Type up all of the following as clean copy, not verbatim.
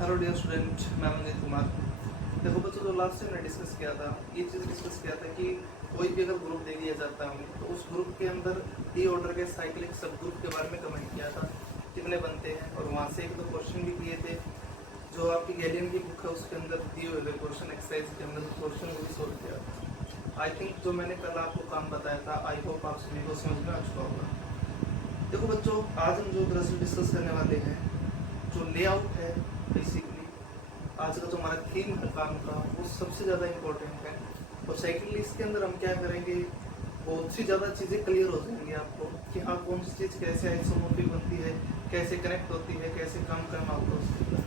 Hello dear student, मैं मंजित कुमार। देखो बच्चों, जो लास्ट टाइम मैंने डिस्कस किया था, ये चीज़ डिस्कस किया था कि कोई भी अगर ग्रुप दे दिया जाता है हमें, तो उस ग्रुप के अंदर डी ऑर्डर के साइक्लिक सब ग्रुप के बारे में कमेंट किया था, कितने बनते हैं। और वहाँ से एक दो क्वेश्चन भी किए थे, जो आपकी गैलियन की बुक है उसके अंदर दिए हुए क्वेश्चन एक्सरसाइज के अंदर क्वेश्चन को भी सोल्व किया था। आई थिंक जो मैंने कल आपको काम बताया था, आई होप आप सभी को समझ में आ चुका होगा। देखो बच्चों, आज हम जो दरअसल डिस्कस करने वाले हैं, जो लेआउट है, बेसिकली आज का जो हमारा थीम है काम का, वो सबसे ज़्यादा इम्पोर्टेंट है। और सेकेंडली इसके अंदर हम क्या करेंगे, बहुत सी ज़्यादा चीज़ें क्लियर हो जाएंगी आपको कि हाँ कौन सी चीज़ कैसे आइसोमोर्फिक बनती है, कैसे कनेक्ट होती है, कैसे काम करना होगा उसके अंदर।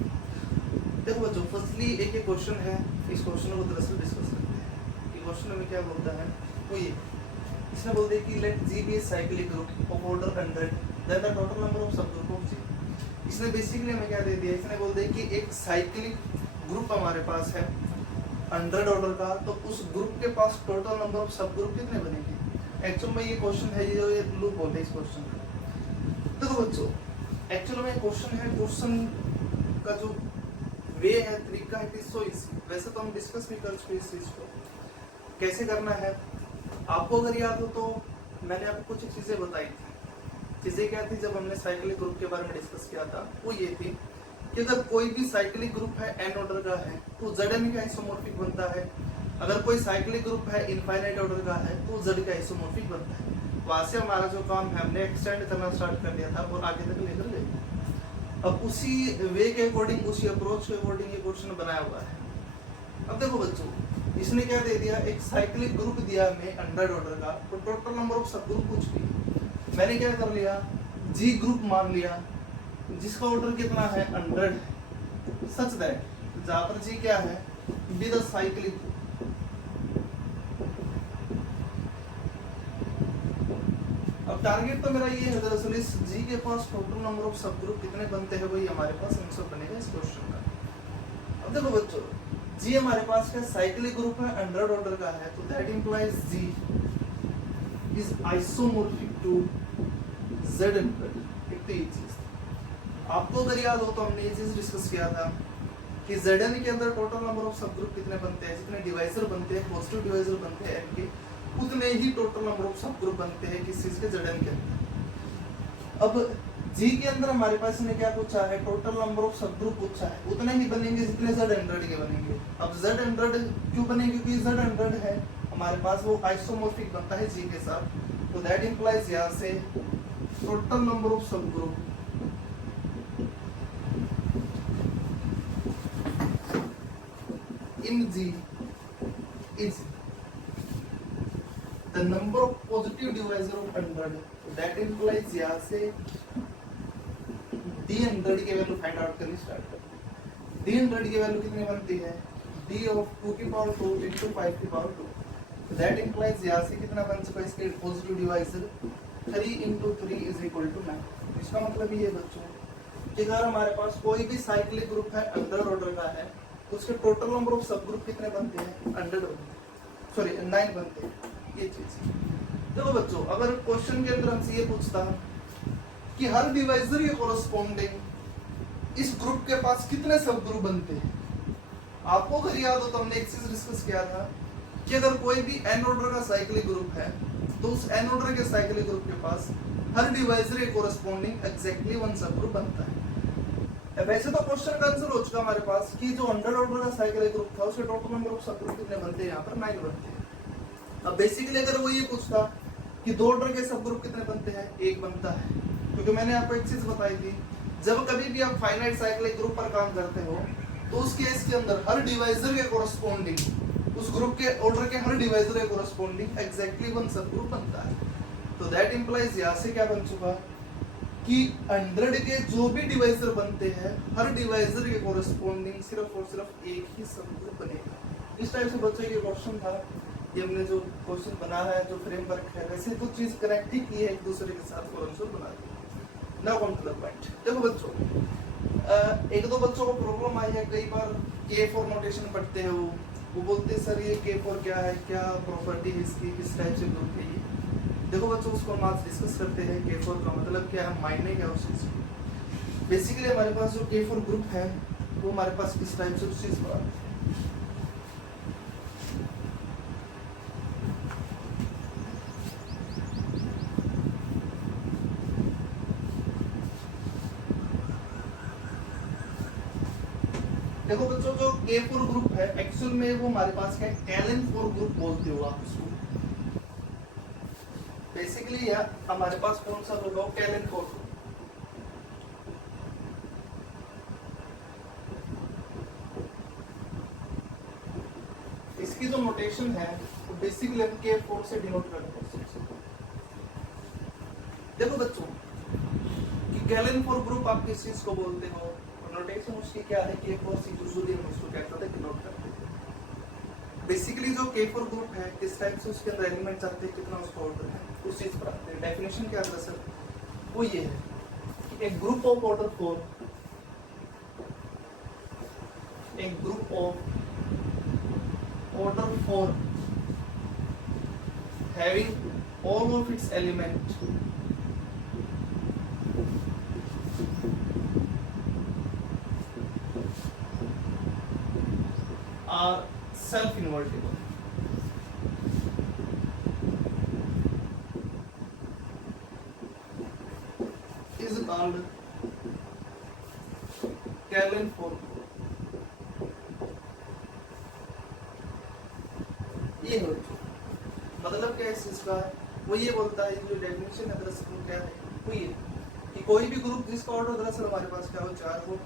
देखो बच्चों, फर्स्टली एक क्वेश्चन है, इस क्वेश्चन को दरअसल डिस्कस करते हैं। ये क्वेश्चन में क्या बोलता है, वो ये इसने बोलते हैं कि let G be cyclic group of order 100 then the total number of subgroup of G. इसने बेसिकली हमें क्या दे दिया, इसने बोल दिया कि एक साइक्लिक ग्रुप हमारे पास है 100 ऑर्डर का, तो उस ग्रुप के पास टोटल नंबर ऑफ सब ग्रुप कितने बनेंगे। एक्चुअल में ये क्वेश्चन है, ये जो ये लूप बोलते हैं इस क्वेश्चन का। देखो बच्चों, एक्चुअल में क्वेश्चन है, क्वेश्चन का जो वे है, तरीका है, सो इजी। वैसे तो हम डिस्कस भी कर चुके इस चीज को कैसे करना है। आपको अगर याद हो तो मैंने आपको कुछ चीजें बताई थी। चीजें क्या थी जब हमने साइक्लिक ग्रुप के बारे में डिस्कस किया था, वो ये थी कि अगर कोई भी साइक्लिक ग्रुप है एन ऑर्डर का है तो Zn का आइसोमॉर्फिक बनता है। अगर कोई साइक्लिक ग्रुप है इनफाइनाइट ऑर्डर का है तो Z का आइसोमॉर्फिक बनता है। वहां से हमारा जो काम है हमने एक्सटेंड करना स्टार्ट कर दिया था और आगे तक लेकर गए। अब उसी वे के अकॉर्डिंग, उसी अप्रोच के अकॉर्डिंग ये क्वेश्चन बनाया हुआ है। अब देखो बच्चों, इसने क्या दे दिया, एक साइक्लिक ग्रुप दिया हमें 100 ऑर्डर का, तो टोटल नंबर ऑफ सब ग्रुप पूछ लिया। मैंने क्या कर लिया, जी ग्रुप मान लिया जिसका ऑर्डर कितना है 100, सच दैट जहां पर जी क्या है, बी द साइक्लिक। अब टारगेट तो मेरा ये है दरअसल, इस जी के पास टोटल नंबर ऑफ सब ग्रुप कितने बनते हैं, वही हमारे पास आंसर बनेगा इस क्वेश्चन का। अब देखो बच्चों, जी हमारे पास क्या साइक्लिक ग्रुप है 100 ऑर्डर का है, तो that implies G is isomorphic to Z100। एक तो ये चीज आपको अगर याद हो तो हमने ये चीज डिस्कस किया था कि Zn के अंदर टोटल नंबर ऑफ सब ग्रुप कितने बनते हैं, जितने डिवाइजर बनते हैं, पॉजिटिव डिवाइजर बनते हैं n के, उतने ही टोटल नंबर ऑफ सब ग्रुप बनते हैं किस चीज के, Zn के अंदर। अब G के अंदर हमारे पास ने क्या पूछा है, टोटल नंबर ऑफ सब ग्रुप पूछा है, उतने ही बनेंगे जितने Z100 के बनेंगे। अब Z100 क्यों बनेंगे, क्योंकि Z100 है हमारे पास, वो आइसोमॉर्फिक बनता है G के साथ, तो दैट इंप्लाइज यहाँ से टोटल नंबर ऑफ सब group in G is the number of positive divisor of 100. That implies यहाँ से D100 की वैल्यू फाइंड आउट करनी स्टार्ट कर। D100 की वैल्यू कितनी बनती है, D of 2 की पावर 2 into 5 की पावर 2। That implies यहाँ से कितना बन चुका है इसके positive divisor, 3 into 3 is equal to 9। इसका मतलब ये बच्चों कि अगर हमारे पास कोई भी साइक्लिक ग्रुप है 100 ऑर्डर का है, उसके टोटल नंबर ऑफ सब ग्रुप कितने बनते हैं, 9 बनते हैं। ये चीज देखो बच्चों, अगर क्वेश्चन के अंदर हमसे ये पूछता कि हर डिवाइजर के कोरस्पोंडिंग इस ग्रुप के पास कितने सब ग्रुप बनते हैं, आपको अगर याद हो तो हमने एक चीज डिस्कस किया था कि अगर कोई भी एन ऑर्डर का साइक्लिक ग्रुप है तो उस एन ऑर्डर के साइक्लिक ग्रुप के पास हर डिवाइजर के कोरस्पोंडिंग एग्जैक्टली 1 सब ग्रुप बनता है। वैसे तो क्वेश्चन का आंसर हो चुका हमारे पास कि जो 100 ऑर्डर का साइक्लिक ग्रुप था उसके टोटल नंबर ऑफ सब ग्रुप कितने बनते हैं, यहाँ पर 9 बनते हैं। अब बेसिकली अगर वो ये पूछता कि 2 ऑर्डर के सब ग्रुप कितने बनते हैं, 1 बनता है, क्योंकि मैंने आपको एक चीज बताई थी, जब कभी भी आप फाइनाइट साइक्लिक ग्रुप पर काम करते हो तो उस केस के अंदर हर डिवाइजर के कोरस्पोंडिंग, उस ग्रुप के ऑर्डर के हर डिवाइजर के कोरस्पोंडिंग एग्जैक्टली 1 सब ग्रुप बनता है। तो दैट इंप्लाइज यहाँ से क्या बन चुका कि 100 के जो भी डिवाइजर बनते हैं, हर डिवाइजर के कोरस्पोंडिंग सिर्फ और सिर्फ एक ही सब ग्रुप बनेगा। इस टाइप से बच्चों ये क्वेश्चन था, ये हमने जो क्वेश्चन बना है, जो फ्रेमवर्क है, वैसे तो चीज कनेक्ट ही की है एक दूसरे के साथ और आंसर बना दिया। Now come to the point. देखो बच्चों, एक दो बच्चों को प्रॉब्लम आई है, कई बार K4 नोटेशन पढ़ते हैं, वो बोलते हैं सर ये K4 क्या है, क्या प्रॉपर्टी है इसकी, किस टाइप से ग्रुप है ये। देखो बच्चों, उसको हम आज डिस्कस करते हैं। K4 का मतलब क्या है, मायने क्या उस चीज की। बेसिकली हमारे पास जो K4 ग्रुप है वो हमारे पास किस टाइप से उस चीज पर आता है। देखो बच्चों, जो K4 ग्रुप है एक्चुअल में वो हमारे पास क्या है, Kalen4 ग्रुप बोलते हो आप उसको। बेसिकली यार हमारे पास कौन सा ग्रुप है, Kalen4 ग्रुप। इसकी जो नोटेशन है वो बेसिकली हम K4 से डिनोट करते हैं। देखो बच्चों कि Kalen4 ग्रुप आप किस चीज को बोलते हो, नोटेशन उसकी क्या है, K4 से यूजुअली हम उसको क्या करते हैं, डिनोट करते हैं। बेसिकली जो K4 ग्रुप है किस टाइप से उसके अंदर एलिमेंट्स आते हैं, कितना उसका ऑर्डर है, उस चीज पर आते हैं। डेफिनेशन क्या है सर, वो ये है कि एक ग्रुप ऑफ ऑर्डर 4, एक group of order 4 having all of its element are self-invertible. Is called Kalen4 group. ये हो मतलब क्या इस चीज का है, वो ये बोलता है, जो डेफिनेशन है दरअसल क्या है, वो ये कि कोई भी ग्रुप जिसका ऑर्डर दरअसल हमारे पास क्या हो, 4 हो,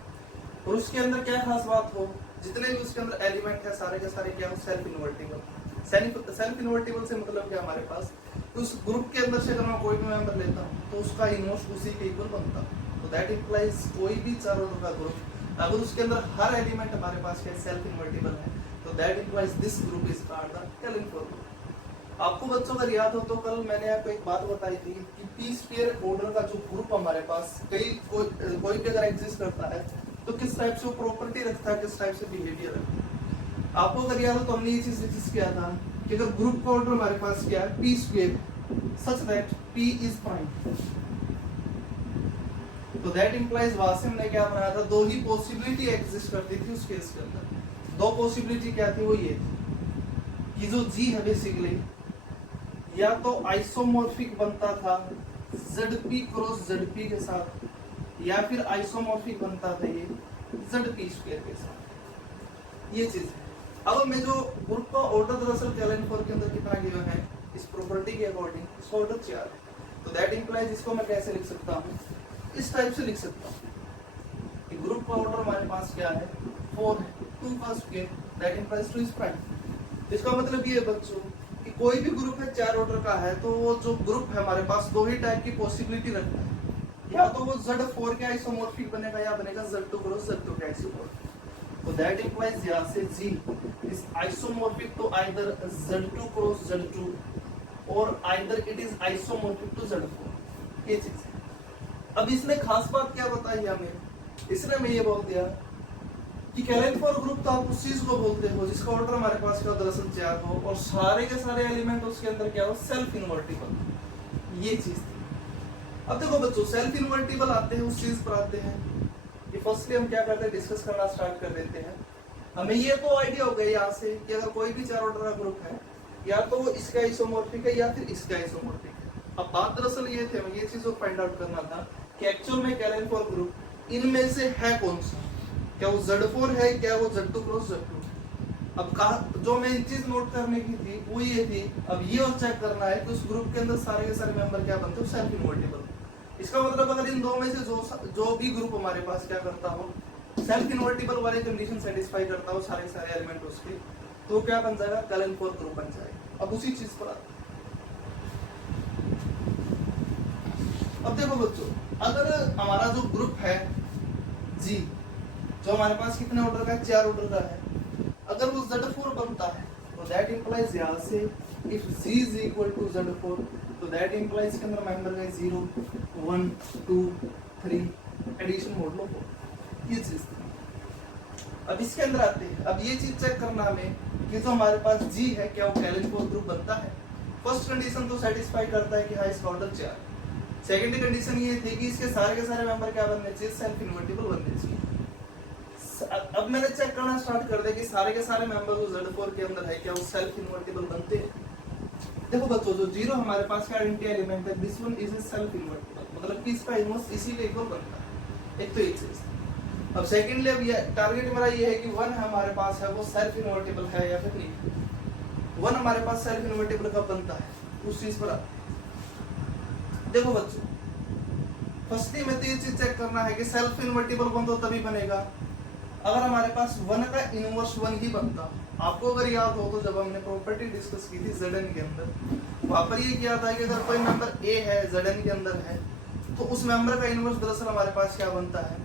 और उसके अंदर क्या खास बात हो, जितने भी उसके अंदर एलिमेंट है सारे के सारे क्या हो, सेल्फ इन्वर्टिबल। सेल्फ इन्वर्टिबल से मतलब क्या हमारे पास, तो उस ग्रुप के अंदर से अगर मैं कोई भी मेंबर लेता हूँ तो उसका इनवर्स उसी के इक्वल बनता है। तो दैट इंप्लाइज कोई भी 4 ऑर्डर का ग्रुप अगर उसके अंदर हर एलिमेंट हमारे पास क्या सेल्फ इन्वर्टिबल है, तो that implies this group is called the Kalen4 group. आपको बच्चों अगर याद हो तो कल मैंने आपको एक बात बताई थी कि पी स्क्वायर ऑर्डर का जो ग्रुप हमारे पास कोई भी अगर एग्जिस्ट करता है तो किस टाइप से प्रॉपर्टी रखता है, किस टाइप से बिहेवियर रखता है। आपको अगर याद हो तो हमने ये चीज डिस्कस किया था कि अगर ग्रुप का ऑर्डर हमारे पास क्या है, P square such that P is prime, तो दैट इंप्लाइज वहां से हमने क्या बनाया था, दो ही पॉसिबिलिटी एग्जिस्ट करती थी उस केस के अंदर। दो पॉसिबिलिटी क्या थी, वो ये थी कि जो जी है बेसिकली या तो आइसोमॉर्फिक बनता था ZP क्रॉस ZP के साथ, या फिर आइसोमॉर्फिक बनता था ये ZP स्क्वायर के साथ। ये चीज है। अब मैं जो ग्रुप का ऑर्डर दरअसल Kalen4 के अंदर कितना गिवन है, इस प्रॉपर्टी के अकॉर्डिंग इसका ऑर्डर 4 है। तो दैट इंप्लाइज इसको मैं कैसे लिख सकता हूँ, इस टाइप से लिख सकता हूँ कि ग्रुप का ऑर्डर हमारे पास क्या है, 4 है, 2 का square, that implies 2 is prime. इसका मतलब ये है बच्चों कि कोई भी ग्रुप है 4 ऑर्डर का है तो वो जो ग्रुप है हमारे पास दो ही टाइप की पॉसिबिलिटी रखता है, या तो वो Z4 के आइसोमॉर्फिक बनेगा या बनेगा Z2 क्रॉस Z2 के आइसोमॉर्फिक। तो दैट इंप्लाइज यहाँ से G is isomorphic to either Z2 cross Z2 और either it is isomorphic to Z4। ये चीज है। अब इसने खास बात क्या बताई हमें, इसने हमें ये बोल दिया कि Kalen4 ग्रुप तो आप उस चीज को बोलते हो जिसका ऑर्डर हमारे पास क्या दरअसल 4 हो और सारे के सारे एलिमेंट उसके अंदर क्या हो, सेल्फ इन्वर्टिबल। ये चीज थी। अब देखो बच्चों, सेल्फ इन्वर्टिबल आते हैं उस चीज पर आते हैं कि फर्स्टली हम क्या करते हैं, डिस्कस करना स्टार्ट कर देते हैं। हमें ये तो आइडिया हो गया यहाँ से कि अगर कोई भी 4 ऑर्डर का ग्रुप है या तो वो इसका आइसोमॉर्फिक है या फिर इसका आइसोमॉर्फिक है। अब बात दरअसल ये थे, ये चीज को फाइंड आउट करना था कि एक्चुअल में Kalen4 ग्रुप इनमें से है कौन सा, क्या वो Z4 है, क्या वो Z2 क्रॉस Z2। अब कहा जो मैं चीज नोट करने की थी वो ये थी, अब ये और चेक करना है कि उस ग्रुप के अंदर सारे के सारे मेंबर क्या बनते हैं, सेल्फ इन्वर्टिबल। इसका मतलब अगर इन दो में से जो भी ग्रुप हमारे पास क्या करता हो, सेल्फ इन्वर्टिबल वाली कंडीशन सेटिस्फाई करता हो सारे सारे एलिमेंट उसके, तो क्या बन जाएगा, Kalen4 ग्रुप बन जाएगा। अब उसी चीज पर अब देखो बच्चों, अगर हमारा जो ग्रुप है जी, जो हमारे पास कितने ऑर्डर का है, 4 ऑर्डर का है, अगर वो Z4 बनता है तो दैट इंप्लाइज यहाँ से if G is equal to Z4 तो दैट इंप्लाइज के अंदर मेंबर है 0 1 2 3 एडिशन मोड लो 4। ये चीज अब इसके अंदर आते हैं। अब ये चीज चेक करना हमें कि जो हमारे पास G है क्या वो Kalen4 ग्रुप बनता है। फर्स्ट कंडीशन तो सेटिस्फाई करता है कि हाँ इसका ऑर्डर 4। सेकेंडरी कंडीशन ये थी कि इसके सारे के सारे मेंबर क्या बनने चाहिए, सेल्फ इन्वर्टिबल बनने चाहिए। अब मैंने चेक करना स्टार्ट कर दिया कि सारे के सारे मेंबर जो Z4 के अंदर है क्या वो सेल्फ इन्वर्टिबल बनते हैं। देखो बच्चों, जो जीरो हमारे पास का आइडेंटिटी एलिमेंट है, this one is self invertible, मतलब कि इसका इनवर्स इसीलिए इक्वल बनता है। एक तो ये चीज। अब सेकंडली, अब ये टारगेट मेरा ये है कि वन हमारे पास है वो सेल्फ इन्वर्टिबल है या फिर नहीं। वन हमारे पास सेल्फ इन्वर्टिबल कब बनता है, उस चीज पर देखो बच्चों, फर्स्टली में तो ये चीज चेक करना है कि सेल्फ इन्वर्टिबल कौन तो तभी बनेगा अगर हमारे पास वन का इनवर्स वन ही बनता। आपको अगर याद हो तो जब हमने प्रॉपर्टी डिस्कस की थी Zn के अंदर, वहां पर ये किया था कि अगर कोई मेंबर A है Zn के अंदर है तो उस मेंबर का इनवर्स दरअसल हमारे पास क्या बनता है,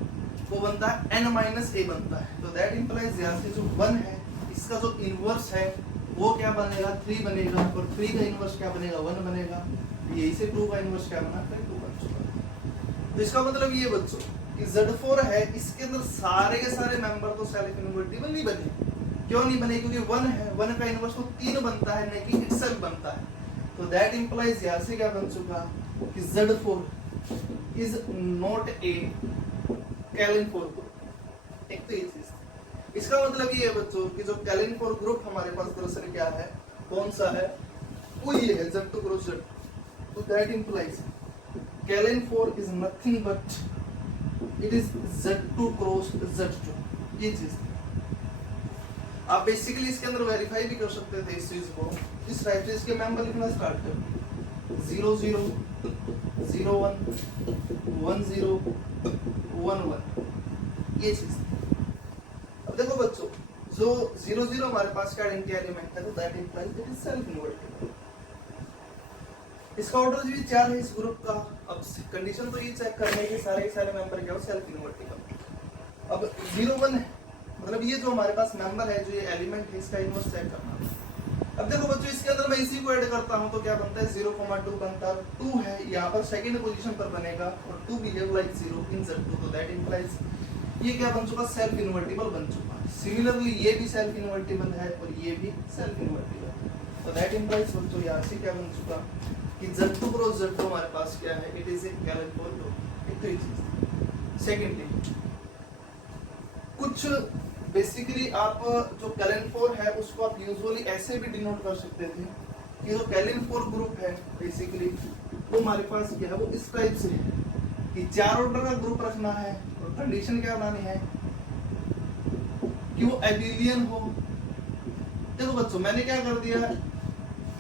वो बनता है n माइनस a बनता है। तो दैट इंप्लाइज यहाँ से जो वन है इसका जो इनवर्स है वो क्या बनेगा, 3 बनेगा, और 3 का इनवर्स क्या बनेगा, 1 बनेगा। यही से 2 का इनवर्स क्या बना, 2 बन चुका। तो इसका मतलब ये बच्चों कि Z4 है, इसके अंदर सारे के सारे मेंबर तो सेल्फ इन्वर्टिबल नहीं बने। क्यों नहीं बने, क्योंकि वन है, वन का इनवर्स तो 3 बनता है, नहीं कि इटसेल्फ बनता है। तो दैट इंप्लाइज यहाँ से क्या बन चुका कि Z4 is not a Klein four group. एक तो ये चीज। इसका मतलब ये है बच्चों कि जो कैलिन-4 ग्रुप हमारे पास दरअसल क्या है, कौन सा है, वो ये है Z2 क्रॉस Z। तो that implies Klein four is nothing but it is Z2 cross Z2। ये चीज आप बेसिकली इसके अंदर वेरीफाई भी कर सकते थे इस चीज को। इस टाइप से इसके मेंबर लिखना स्टार्ट कर 0 0 0 1 1 0 1 1। ये चीज। अब देखो बच्चों, जो 0 0 हमारे पास का आइडेंटिटी एलिमेंट है, तो that implies it is self invertible. इसका ऑर्डर भी 4 है इस ग्रुप का। अब कंडीशन तो ये चेक करने के सारे के सारे मेंबर क्या हो, सेल्फ इन्वर्टिबल। अब 0 1 है, मतलब ये जो हमारे पास मेंबर है, जो ये एलिमेंट है, इसका इनवर्स चेक करना। अब देखो बच्चों, इसके अंदर मैं इसी को ऐड करता हूं तो क्या बनता है, 0,2 बनता है। 2 है यहाँ पर सेकंड पोजीशन पर बनेगा और 2 बिहेव लाइक 0 इन Z2। तो दैट इंप्लाइज ये क्या बन चुका, सेल्फ इन्वर्टिबल बन चुका। सिमिलरली ये भी सेल्फ इन्वर्टिबल है और ये भी सेल्फ इन्वर्टिबल। तो दैट इंप्लाइज बच्चों यहाँ से क्या बन चुका कि Z2 क्रॉस Z2 हमारे पास क्या है, it is A Klein four group. एक तो ये चीज। सेकंडली, कुछ बेसिकली आप जो कैलिन-4 है उसको आप यूजुअली ऐसे भी डिनोट कर सकते थे कि जो कैलिन-4 ग्रुप है बेसिकली वो हमारे पास क्या है, वो इस टाइप से है कि 4 ऑर्डर का ग्रुप रखना है और कंडीशन क्या बनानी है कि वो एबिलियन हो। देखो बच्चों, मैंने क्या कर दिया,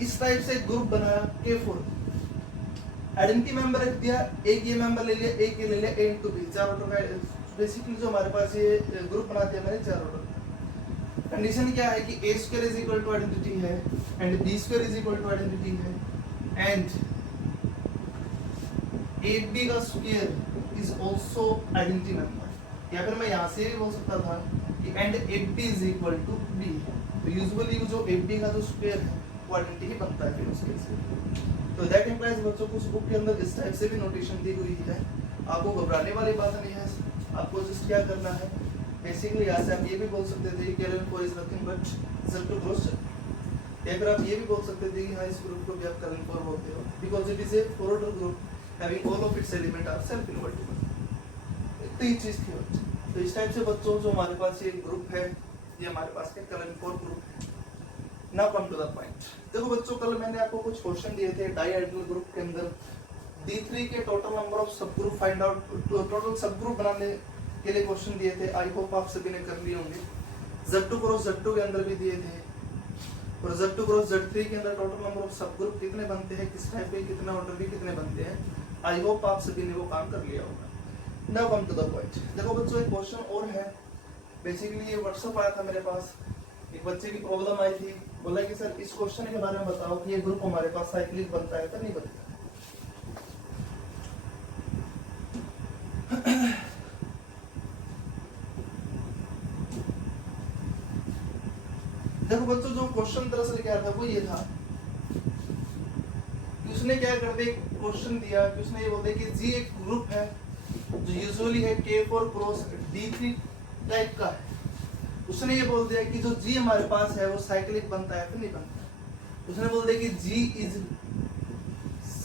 इस टाइप से ग्रुप बनाया K4, आइडेंटिटी मेंबर रख दिया, एक ये मेंबर ले लिया, एक ये ले लिया, A into B, 4 ऑर्डर का बेसिकली जो हमारे पास ये ग्रुप बना दिया मैंने 4 ऑर्डर। कंडीशन क्या है कि A square is equal to identity है and B square is equal to identity है एंड AB का square is also identity member. या फिर मैं यहाँ से भी बोल सकता था कि and AB is equal to B। तो यूजुअली जो AB का जो स्क्वायर है वो आइडेंटिटी बनता है फिर उसके से। तो दैट इंप्लाइज बच्चों को उस बुक के अंदर इस टाइप से भी नोटेशन दी हुई है। आपको घबराने वाली बात नहीं है, आपको जस्ट क्या करना है, बेसिकली यहाँ से आप ये भी बोल सकते थे कि Klein four is nothing but Z2 cross Z। या फिर आप ये भी बोल सकते थे कि हाँ, इस ग्रुप को भी आप कैलिन-4 बोलते हो because it is a 4 order group having all of its element are self invertible. तो ये चीज थी बच्चों। तो इस टाइप से बच्चों जो हमारे पास ये ग्रुप है, ये हमारे पास का कैलिन-4 ग्रुप है। Now come to the point. देखो बच्चों, कल मैंने आपको कुछ क्वेश्चन दिए थे डायआइडियल ग्रुप के अंदर D3 के टोटल नंबर ऑफ सब ग्रुप फाइंड आउट, टोटल सब ग्रुप बनाने के लिए क्वेश्चन दिए थे। आई होप आप सभी ने कर लिए होंगे। Z2 क्रॉस Z2 के अंदर भी दिए थे और Z2 क्रॉस Z3 के अंदर टोटल नंबर ऑफ सब ग्रुप कितने बनते हैं, किस टाइप के, कितने ऑर्डर के कितने बनते हैं। आई होप आप सभी ने वो काम कर लिया होगा। Now come to the point. देखो बच्चों, एक क्वेश्चन और है। बेसिकली ये व्हाट्सएप आया था मेरे पास, एक बच्चे की प्रॉब्लम आई थी, बोला कि सर इस क्वेश्चन के बारे में बताओ कि ये ग्रुप हमारे पास साइक्लिक बनता है तो नहीं बनता। देखो बच्चों, जो क्वेश्चन दरअसल क्या था वो ये था कि उसने क्या कर दिया, क्वेश्चन दिया कि उसने ये बोल दिया कि G एक ग्रुप है जो यूजुअली है K4 क्रॉस D3 टाइप का है। उसने ये बोल दिया कि जो G हमारे पास है वो साइक्लिक बनता है तो नहीं बनता। उसने बोल दिया कि G इज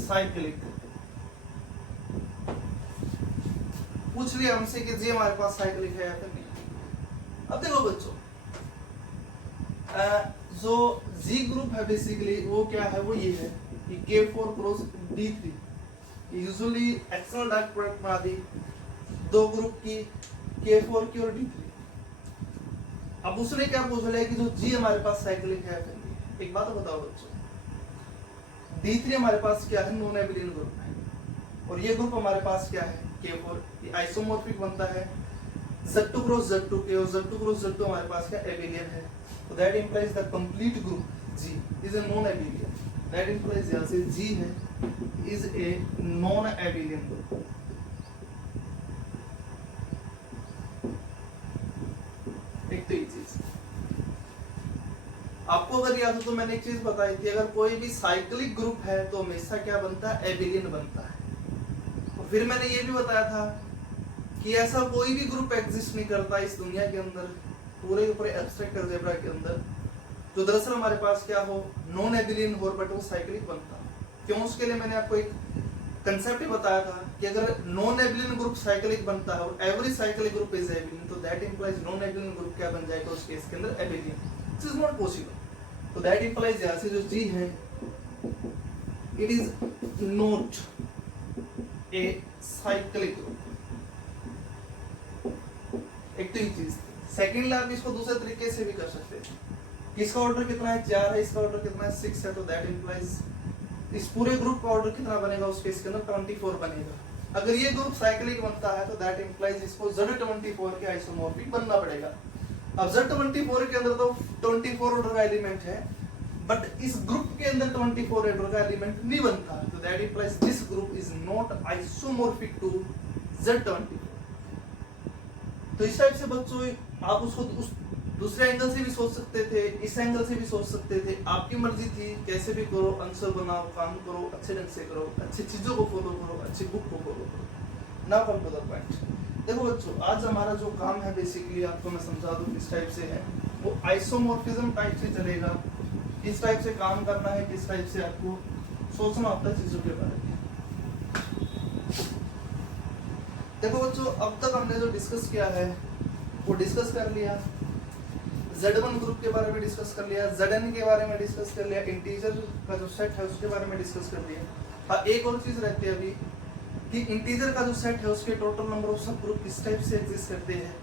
साइक्लिक। पूछ लिया हमसे कि G हमारे पास साइक्लिक है या फिर नहीं। अब देखो बच्चों, जो जी ग्रुप है बेसिकली वो क्या है, वो ये है कि K4 cross D3 usually external dark product बना दी दो ग्रुप की, K4 की और D3। अब उसने क्या पूछ लिया कि जो जी हमारे पास साइक्लिक है, एक बात बताओ बच्चों, D3 हमारे पास क्या है, नॉन एबिलियन ग्रुप है, और ये ग्रुप हमारे पास क्या है, K4, ये आइसोमॉर्फिक बनता है Z2 क्रॉस Z2 के, और Z2 क्रॉस Z2 हमारे पास क्या एबिलियन है, तो that implies the complete group G is a non एबिलियन, that implies यहां से G है is a non abelian group. एक तो ये चीज आपको अगर याद हो तो मैंने एक चीज बताई थी, अगर कोई भी साइक्लिक ग्रुप है तो हमेशा क्या बनता है, एबिलियन बनता है। और फिर मैंने ये भी बताया था कि ऐसा कोई भी ग्रुप एग्जिस्ट नहीं करता इस दुनिया के अंदर, पूरे के पूरे एब्स्ट्रैक्ट अलजेब्रा के अंदर, जो दरअसल हमारे पास क्या हो, नॉन एबिलियन हो बट वो साइक्लिक बनता। क्यों? उसके लिए मैंने आपको एक कंसेप्ट ही बताया था कि अगर नॉन एबिलियन ग्रुप साइक्लिक बनता है और every cyclic group is abelian, तो that implies non abelian group क्या बन जाएगा उस केस के अंदर, abelian, which is not possible. तो दैट इंप्लाइज यहां से जो जी है it is not a cyclic group. एक तो ये चीज। सेकेंडली आप इसको दूसरे तरीके से भी कर सकते हैं, किसका ऑर्डर कितना है, 4 है, इसका ऑर्डर कितना है, 6 है, तो दैट इंप्लाइज इस पूरे ग्रुप का ऑर्डर कितना बनेगा उस केस के अंदर, 24 बनेगा। अगर ये ग्रुप साइक्लिक बनता है तो दैट इंप्लाइज इसको Z24 के आइसोमॉर्फिक बनना पड़ेगा। अब Z24 के अंदर तो 24 ऑर्डर का एलिमेंट है, बट इस ग्रुप के अंदर 24 ऑर्डर का एलिमेंट नहीं बनता, तो that implies this group is not isomorphic to Z24। तो इस टाइप से बच्चों आप उसको उस दूसरे एंगल से भी सोच सकते थे, इस एंगल से भी सोच सकते थे, आपकी मर्जी थी, कैसे भी करो, आंसर बनाओ, काम करो, अच्छे ढंग से करो, अच्छी चीजों को फॉलो करो, अच्छी बुक को फॉलो करो। Now come to the point. देखो बच्चों, आज हमारा जो काम है बेसिकली आपको मैं समझा दूं किस टाइप से है, वो आइसोमॉर्फिज्म टाइप से चलेगा। किस टाइप से काम करना है, किस टाइप से आपको सोचना होता है चीजों के बारे में। देखो बच्चों, अब तक हमने जो डिस्कस किया है वो डिस्कस कर लिया, Z1 ग्रुप के बारे में डिस्कस कर लिया, Zn के बारे में डिस्कस कर लिया, इंटीजर का जो सेट है उसके बारे में डिस्कस कर लिया। हाँ, एक और चीज रहती है अभी कि इंटीजर का जो सेट है उसके टोटल नंबर ऑफ सब ग्रुप किस टाइप से एग्जिस्ट करते हैं,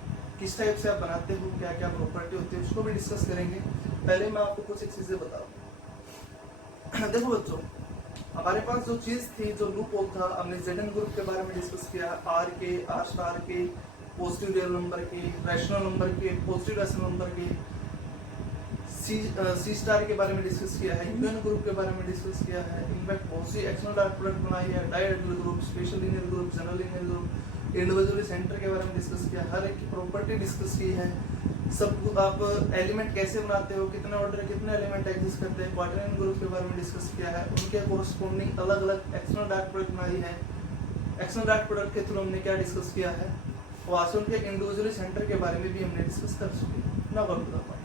किस टाइप से आप बनाते हो, क्या क्या प्रॉपर्टी होती है, उसको भी डिस्कस करेंगे। पहले मैं आपको कुछ एक चीजें बताऊँ। देखो बच्चों, हमारे पास जो चीज थी, जो लूप होल था, हमने Zn ग्रुप के बारे में डिस्कस किया, R के, R स्टार के, पॉजिटिव रियल नंबर के, रैशनल नंबर के, पॉजिटिव रैशनल नंबर के, सी स्टार के बारे में डिस्कस किया है, यूएन ग्रुप के बारे में डिस्कस किया है, इनफैक्ट बहुत सी एक्सटर्नल डार्क प्रोडक्ट बनाई है, dihedral group, special linear group, general linear group, individually centre के बारे में डिस्कस किया, हर एक की प्रॉपर्टी डिस्कस की है, सब आप एलिमेंट कैसे बनाते हो, कितने ऑर्डर कितने एलिमेंट एग्जिस्ट करते हैं, क्वार्टरनरी ग्रुप के बारे में डिस्कस किया है, उनके कोरस्पोंडिंग अलग अलग एक्सटर्नल डार्क प्रोडक्ट बनाई है, एक्सटर्नल डार्क प्रोडक्ट के थ्रू हमने क्या डिस्कस किया है, वास्तव के इंडिविजुअली सेंटर के बारे में भी हमने डिस्कस कर चुके हैं। ना बात बता पाए।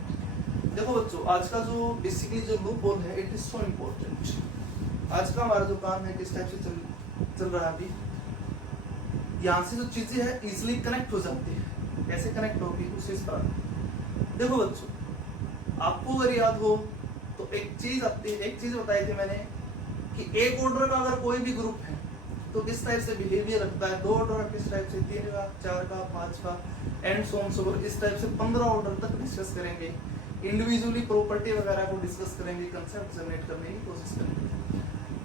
देखो बच्चों, आज का जो बेसिकली जो लूप होल है इट इज सो इम्पोर्टेंट। आज का हमारा जो काम है किस टाइप से चल रहा है अभी, यहाँ से जो चीजें हैं इजिली कनेक्ट हो जाती है, कैसे कनेक्ट होगी उस चीज पर। देखो बच्चों, आपको अगर याद हो तो एक चीज बताई थी मैंने कि एक ऑर्डर का अगर कोई भी ग्रुप है तो किस टाइप से बिहेवियर रखता है, 2 ऑर्डर का किस टाइप से, 3 का, 4 का, 5 का, and so on so forth, इस टाइप से 15 ऑर्डर तक डिस्कस करेंगे, इंडिविजुअली प्रॉपर्टी वगैरह को डिस्कस करेंगे, कंसेप्ट जनरेट करने की कोशिश करेंगे।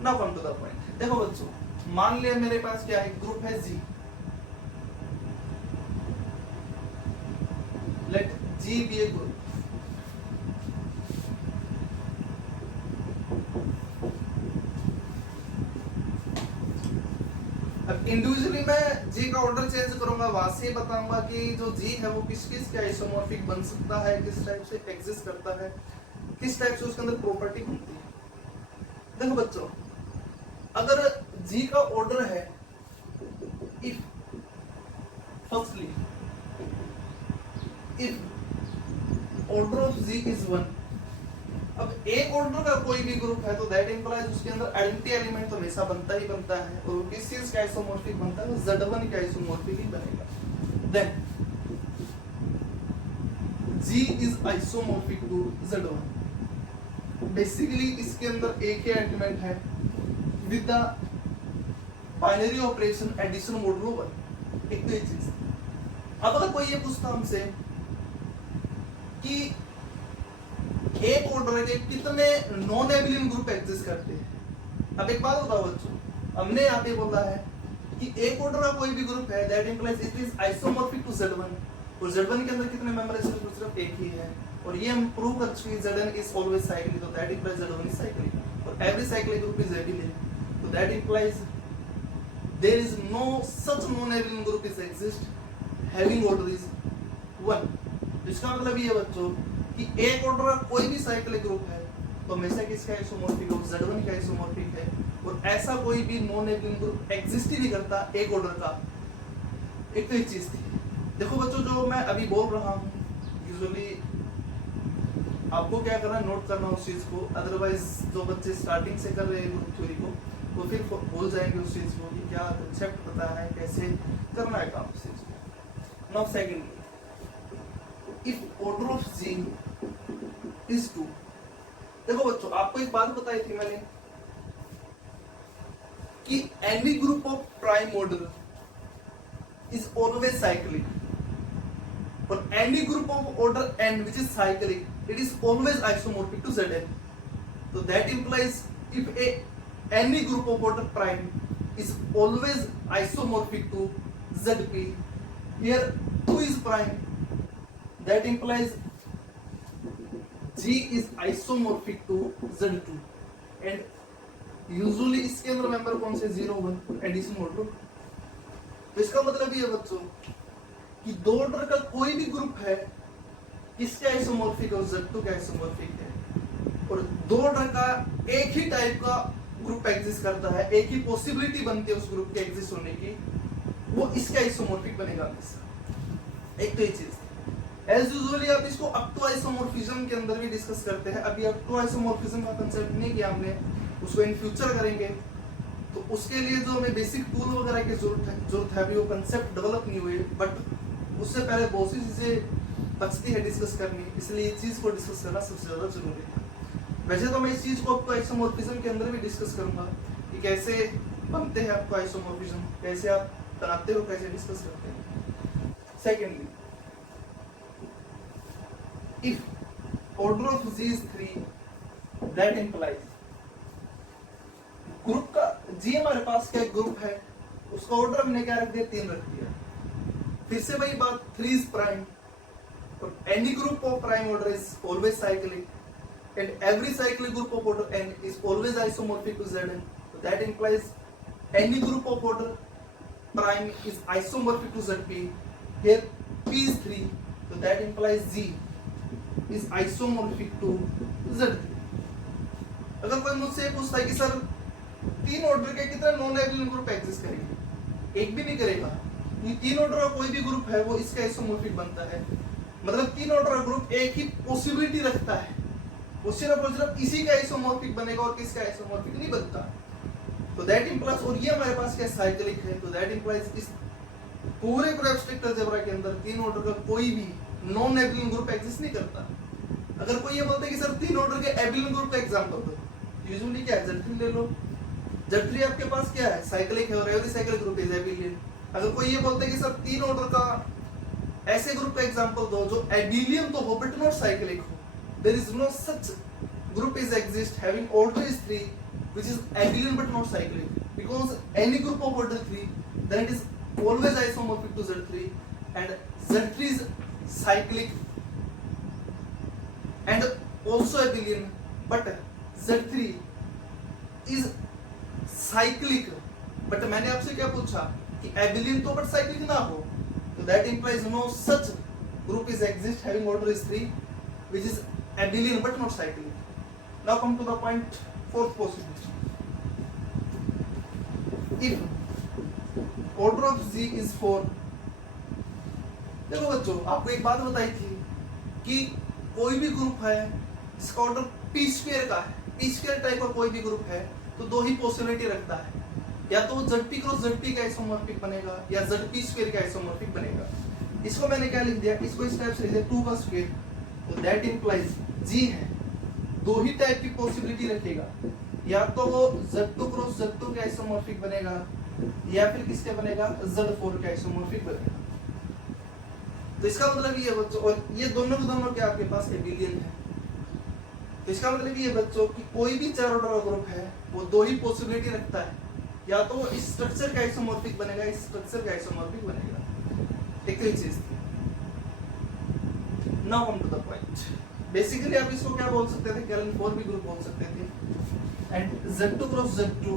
Now come to the point. देखो बच्चों, मान लिया मेरे पास क्या है, ग्रुप है G, लेट G बी ए ग्रुप। अब इंडिविजुअली मैं G का ऑर्डर चेंज करूंगा, वहां से बताऊंगा कि जो G है वो किस किस के आइसोमॉर्फिक बन सकता है, किस टाइप से एग्जिस्ट करता है, किस टाइप से उसके अंदर प्रॉपर्टी बनती है। देखो बच्चों, अगर G का ऑर्डर है if firstly if order of G is 1, अब एक ऑर्डर का कोई भी ग्रुप है तो दैट इंप्लाइज उसके अंदर आइडेंटिटी एलिमेंट तो हमेशा बनता ही बनता है, और किस चीज का आइसोमॉर्फिक बनता है, तो Z1 का आइसोमॉर्फिक ही बनेगा। Then G is isomorphic to Z1. Basically इसके अंदर एक ही एलिमेंट है with the binary operation addition modulo 1। एक तो ये चीज। अब अगर कोई ये पूछता हमसे कि एक ऑर्डर के कितने नॉन एबिलियन ग्रुप एग्जिस्ट करते हैं, अब एक बात बताओ बच्चों, हमने यहाँ पे बोला है कि एक ऑर्डर का कोई भी ग्रुप है that implies it is isomorphic to Z1, और Z1 के अंदर कितने मेंबर है, सिर्फ एक ही है, और ये हम प्रूव कर चुके हैं Zn इज ऑलवेज साइक्लिक, तो that implies Z1 is cyclic, और every cyclic group is abelian, तो that implies there is no such non abelian group is exist having order is 1। इसका मतलब ये बच्चों कि एक ऑर्डर का कोई भी साइक्लिक ग्रुप है तो हमेशा किसका आइसोमॉर्फिक है, Z1 का आइसोमॉर्फिक है, और ऐसा कोई भी नॉन एबिलियन ग्रुप एग्जिस्ट ही नहीं करता एक ऑर्डर का। एक तो ये चीज थी। देखो बच्चों, जो मैं अभी बोल रहा हूँ यूजुअली आपको क्या करना है, नोट करना उस चीज को, अदरवाइज जो बच्चे स्टार्टिंग से कर रहे हैं ग्रुप थ्योरी को वो फिर भूल जाएंगे उस चीज को कि क्या कंसेप्ट पता है, कैसे करना है काम उस चीज को। Now second, if order of G is 2। देखो बच्चों, आपको एक बात बताई थी मैंने कि any group of prime order is always cyclic, और any group of order n which is cyclic it is always isomorphic to Zn, so that implies if any group of order prime is always isomorphic to Zp, here 2 is prime, that implies G is isomorphic to Z2, and usually इसके अंदर member कौन से 0 1 addition modulo. तो इसका मतलब ये बच्चों कि दो ऑर्डर का कोई भी ग्रुप है किसका आइसोमॉर्फिक है, Z2 का आइसोमॉर्फिक है, और दो ऑर्डर का एक ही टाइप का ग्रुप एग्जिस्ट करता है, एक ही पॉसिबिलिटी बनती है उस ग्रुप के एग्जिस्ट होने की, वो इसका आइसोमॉर्फिक बनेगा हमेशा। एक तो ये चीज एज यूजुअली आप इसको अप टू आइसोमॉर्फिज्म के अंदर भी डिस्कस करते हैं। अभी अप टू आइसोमॉर्फिज्म का कांसेप्ट नहीं किया हमने, उसको इन फ्यूचर करेंगे, तो उसके लिए जो हमें बेसिक टूल वगैरह की जरूरत है अभी वो कांसेप्ट डेवलप नहीं हुए, बट उससे पहले बहुत सी चीजें बचती है डिस्कस करनी, इसलिए इस चीज को डिस्कस करना सबसे ज्यादा जरूरी है। वैसे तो मैं इस चीज को आपको आइसोमॉर्फिज्म के अंदर भी डिस्कस करूंगा कि कैसे बनते हैं आपको आइसोमॉर्फिज्म, कैसे आप बनाते हो, कैसे डिस्कस करते हैं। Secondly, if order of G is 3 that implies group का G हमारे पास क्या ग्रुप है, उसका ऑर्डर हमने क्या रख दिया, 3 रख दिया। फिर से वही बात, 3 is prime, और any group of prime order is always cyclic, and every cyclic group of order n is always isomorphic to Zn, so that implies any group of order prime is isomorphic to Zp, here P is 3, so that implies G is isomorphic to Z3। अगर कोई मुझसे पूछता है कि sir 3 order के कितने non abelian group exist करेंगे, एक भी नहीं करेगा, ये 3 ऑर्डर का कोई भी ग्रुप है वो इसका आइसोमॉर्फिक बनता है, मतलब 3 ऑर्डर का ग्रुप एक ही पॉसिबिलिटी रखता है, वो सिर्फ इसी का आइसोमॉर्फिक बनेगा और किसका आइसोमॉर्फिक नहीं बनता। तो दैट इंप्लाइज, और ये हमारे पास क्या साइक्लिक है, तो दैट इंप्लाइज इस पूरे एब्स्ट्रैक्ट अलजेब्रा के अंदर 3 ऑर्डर का कोई भी नॉन एबिलियन ग्रुप एग्जिस्ट नहीं करता। अगर कोई ये बोलता है कि सर 3 ऑर्डर के एबिलियन ग्रुप का एग्जांपल दो, यूजुअली क्या है, Z3 ले लो, Z3 आपके पास क्या है, साइक्लिक है, और एवरी साइक्लिक ग्रुप इज एबिलियन। अगर कोई ये बोलता है कि सर 3 ऑर्डर का ऐसे ग्रुप का एग्जांपल दो जो एबिलियन तो हो बट नॉट साइक्लिक हो, there is no such group is exist having order is 3 which is abelian but not cyclic, because any group of order 3 then it is always isomorphic to Z3, and Z3 is cyclic and also abelian, but Z3 is cyclic, but मैंने आपसे क्या पूछा कि abelian तो but cyclic ना हो, तो that implies no such group is exist having order is 3 which is abelian but not cyclic. Now come to the point, fourth possibility. If order of Z is 4, देखो बच्चों आपको एक बात बताई थी कि कोई भी ग्रुप है जिसका ऑर्डर पी स्क्वायर का है, पी स्क्वायर टाइप का कोई भी ग्रुप है तो दो ही पॉसिबिलिटी रखता है, या तो Zp क्रॉस Zp का आइसोमॉर्फिक बनेगा या Zp स्क्वायर का आइसोमॉर्फिक बनेगा। इसको मैंने क्या लिख दिया, इसको इस टाइप से लिख दिया 2 का स्क्वायर तो दैट इंप्लाइज जी है, दो ही टाइप की पॉसिबिलिटी रखेगा, या तो वो Z2 क्रॉस Z2 का आइसोमॉर्फिक बनेगा या फिर किसके बनेगा Z4 का आइसोमॉर्फिक बनेगा। तो इसका मतलब ये बच्चों, और ये दोनों के दोनों क्या आपके पास एबिलियन है, तो इसका मतलब ये बच्चों कि कोई भी चार ऑर्डर का ग्रुप है वो दो ही पॉसिबिलिटी रखता है, या तो वो इस स्ट्रक्चर का आइसोमॉर्फिक बनेगा, इस स्ट्रक्चर का आइसोमॉर्फिक बनेगा। एक तो ये चीज थी। Now come to the point. Basically आप इसको क्या बोल सकते थे, कैलन 4 भी ग्रुप बोल सकते थे, and Z2 cross Z2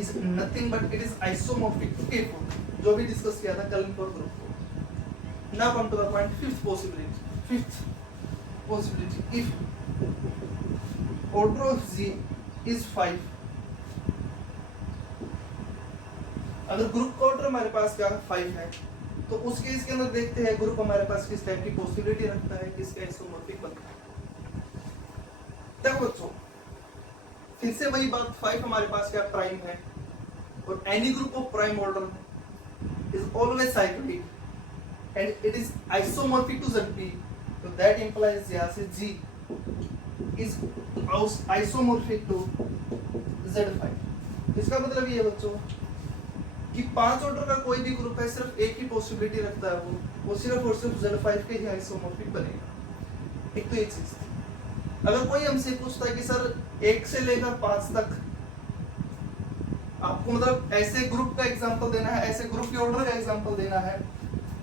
is nothing but it is isomorphic to K4, जो भी डिस्कस किया था कैलन 4 ग्रुप को। Now come to the point, fifth possibility, if order of Z is 5, अगर ग्रुप का ऑर्डर हमारे पास क्या 5 है, तो उस केस के अंदर देखते हैं ग्रुप हमारे पास किस टाइप की पॉसिबिलिटी रखता है, किसका आइसोमॉर्फिक बनता है। देखो बच्चों, फिर से वही बात, 5 हमारे पास क्या प्राइम है, और any group of prime order is always cyclic and it is isomorphic to ZP, तो दैट इंप्लाइज यहां से G is isomorphic to Z5। इसका मतलब ये है बच्चों कि 5 ऑर्डर का कोई भी ग्रुप है, सिर्फ एक ही पॉसिबिलिटी रखता है, वो सिर्फ और सिर्फ Z5 के ही आइसोमॉर्फिक बनेगा। एक तो ये चीज थी। अगर कोई हमसे पूछता है कि सर 1 से लेकर 5 तक आपको मतलब ऐसे ग्रुप का एग्जांपल देना है, ऐसे ग्रुप के ऑर्डर का एग्जांपल देना है,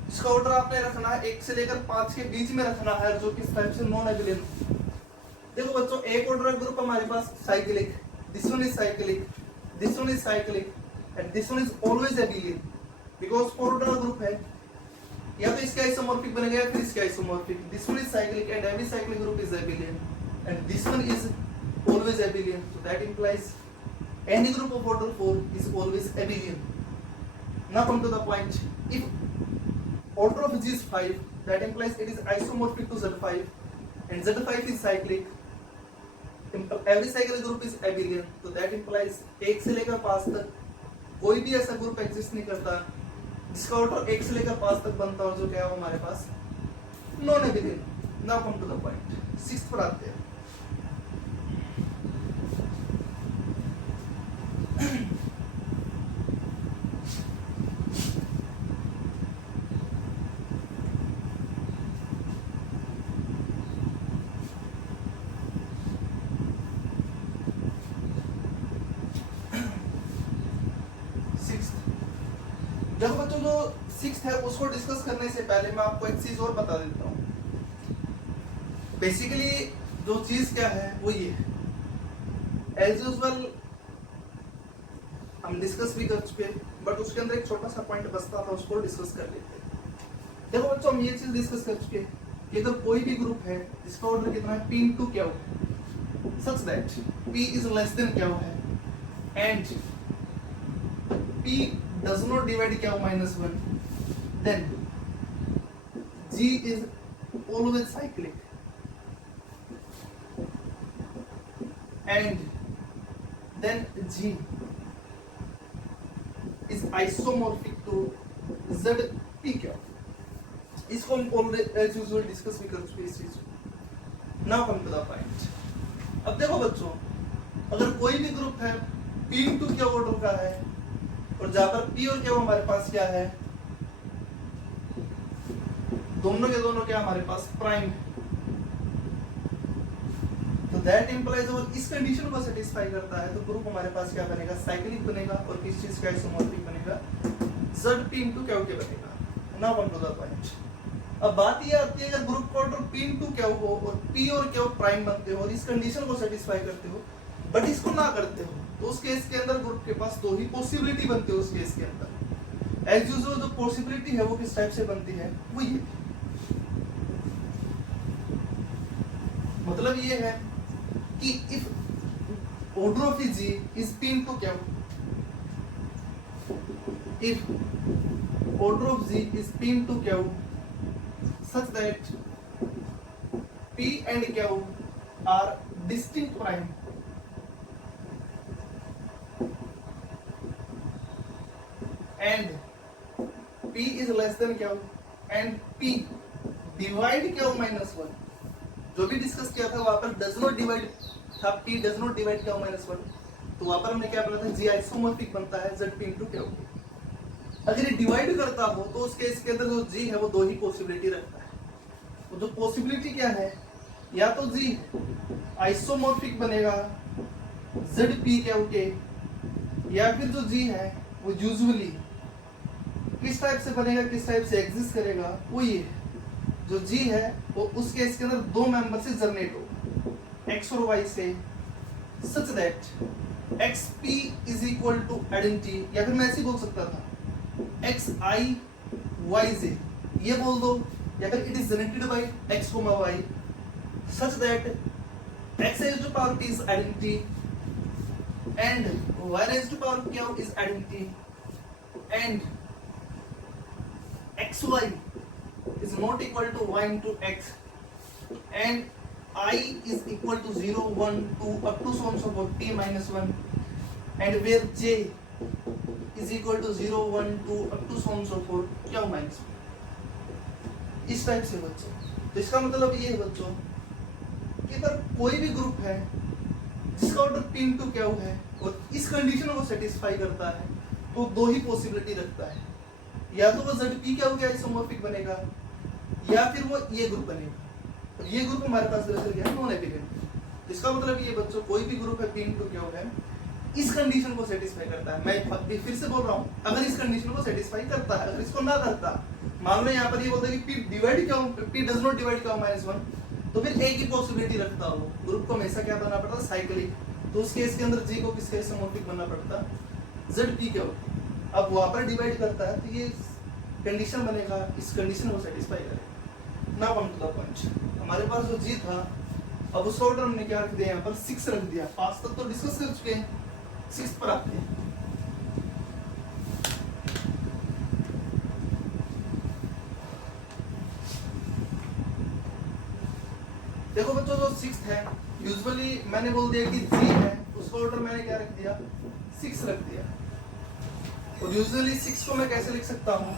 इसका ऑर्डर आपने रखना है 1 से लेकर 5 के बीच में रखना है, जो किस टाइप से नॉन एबिलियन। देखो बच्चों, एक ऑर्डर ग्रुप हमारे पास cyclic, this one is cyclic, this one is cyclic and this one is always abelian, because four order group है, या तो इसका आइसोमॉर्फिक बनेगा या फिर इसका isomorphic. This one is cyclic and every cyclic group is abelian and this one is always abelian, so that implies any group of order 4 is always abelian. Now come to the point, if order of G is 5, that implies it is isomorphic to Z5 and Z5 is cyclic, every cyclic group is abelian, so that implies 1 से लेकर 5 तक कोई भी ऐसा group exist नहीं करता जिसका order 1 से लेकर 5 तक बनता हो, जो क्या है हमारे पास non abelian. Now come to the point, 6th पर आते हैं। देखो बच्चों, जो 6th है उसको डिस्कस करने से पहले मैं आपको एक चीज और बता देता हूँ। बेसिकली जो चीज क्या है वो ये है, एज यूजुअल हम डिस्कस भी कर चुके, बट उसके अंदर एक छोटा सा पॉइंट बचता था, उसको डिस्कस कर लेते हैं। देखो बच्चों, हम ये चीज डिस्कस कर चुके कि अगर कोई भी ग्रुप है जिसका ऑर्डर कितना है, P into Q, such that P is less than Q है and P does not divide Q minus 1, then G is always cyclic and then G is isomorphic to ZPQ। इसको हम already as usual discuss भी कर चुके इस चीज को। Now come to the point. अब देखो बच्चों, अगर कोई भी ग्रुप है P into Q ऑर्डर का है और जहां पर P और Q हमारे पास क्या है, दोनों के दोनों क्या हमारे पास प्राइम है, तो दैट इंप्लाइज और इस कंडीशन को सेटिस्फाई करता है, तो ग्रुप हमारे पास क्या बनेगा, साइक्लिक बनेगा, और किस चीज का आइसोमॉर्फिक बनेगा, ZP into Q के बनेगा। Now come to the point. अब बात ये आती है, अगर ग्रुप का ऑर्डर P into Q हो और P और Q प्राइम बनते हो और इस कंडीशन को सेटिस्फाई करते हो, बट इसको ना करते हो, तो उस केस के अंदर ग्रुप के पास दो ही पॉसिबिलिटी बनती है। उस केस के अंदर एज यूजुअल जो पॉसिबिलिटी है वो किस टाइप से बनती है, वो ये, मतलब ये है कि if order of G is P into Q, if order of G is P into Q such that P and Q are distinct prime and P is less than Q and P divide क्या minus one, जो भी discuss किया था वहां पर does not divide था, P does not divide क्या minus one, तो वहां पर हमने क्या बोला था जी आइसोमॉर्फिक बनता है जेड पी इंटू क्या। अगर ये डिवाइड करता हो तो उस केस के अंदर जो जी है वो दो ही पॉसिबिलिटी रखता है। वो जो पॉसिबिलिटी क्या है, या तो जी आइसोमॉर्फिक बनेगा जेड पी के, या फिर जो जी है वो यूजुअली किस टाइप से बनेगा, किस टाइप से एग्जिस्ट करेगा, वो ये जो जी है वो उस केस के अंदर दो मेंबर से जनरेट हो एक्स और वाई से, such that x p is equal to identity, या फिर मैं ऐसे बोल सकता था एक्स आई वाई जे, ये बोल दो, या फिर it is generated by x comma y such that x raise to power p is identity and y raised to power q is identity and xy is not equal to y into x and I is equal to 0, 1, 2 up to so on so forth p minus 1 and where j is equal to 0, 1, 2 up to so on so forth q minus 1। इस type से बच्चों, तो इसका मतलब ये है बच्चों कि अगर कोई भी ग्रुप है जिसका ऑर्डर p इंटू क्या है और इस कंडीशन को सेटिस्फाई करता है तो दो ही पॉसिबिलिटी रखता है, या तो वो ZP क्या हो गया आइसोमॉर्फिक बनेगा, या फिर वो ये ग्रुप बनेगा। तो ये ग्रुप हमारे पास दरअसल क्या है नॉन एपिलेंट। इसका मतलब ये बच्चों कोई भी ग्रुप है p इंटू क्या है इस कंडीशन को सेटिस्फाई करता है। मैं फिर से बोल रहा हूँ, अगर इस कंडीशन को सेटिस्फाई करता है, अगर इसको ना करता, मान लो यहाँ पर ये बोलते हैं कि p डिवाइड क्या p डज नॉट डिवाइड क्या -1, तो फिर एक ही पॉसिबिलिटी रखता हो, ग्रुप को हमेशा क्या बनना पड़ता, साइक्लिक। तो उस केस के अंदर जी को किसके आइसोमॉर्फिक बनना पड़ता, ZP क्या होगा। अब वहां पर डिवाइड करता है तो ये कंडीशन बनेगा, इस कंडीशन को सेटिस्फाई करेगा। Now come to the point, हमारे पास जो जी था अब उसका ऑर्डर हमने क्या रख दिया, यहाँ पर 6 रख दिया। 5 तक तो डिस्कस कर चुके हैं, 6 पर आते हैं। देखो बच्चों जो 6th है, यूजुअली मैंने बोल दिया कि जी है, उसका ऑर्डर मैंने क्या रख दिया 6 रख दिया। और यूजुअली 6 को मैं कैसे लिख सकता हूँ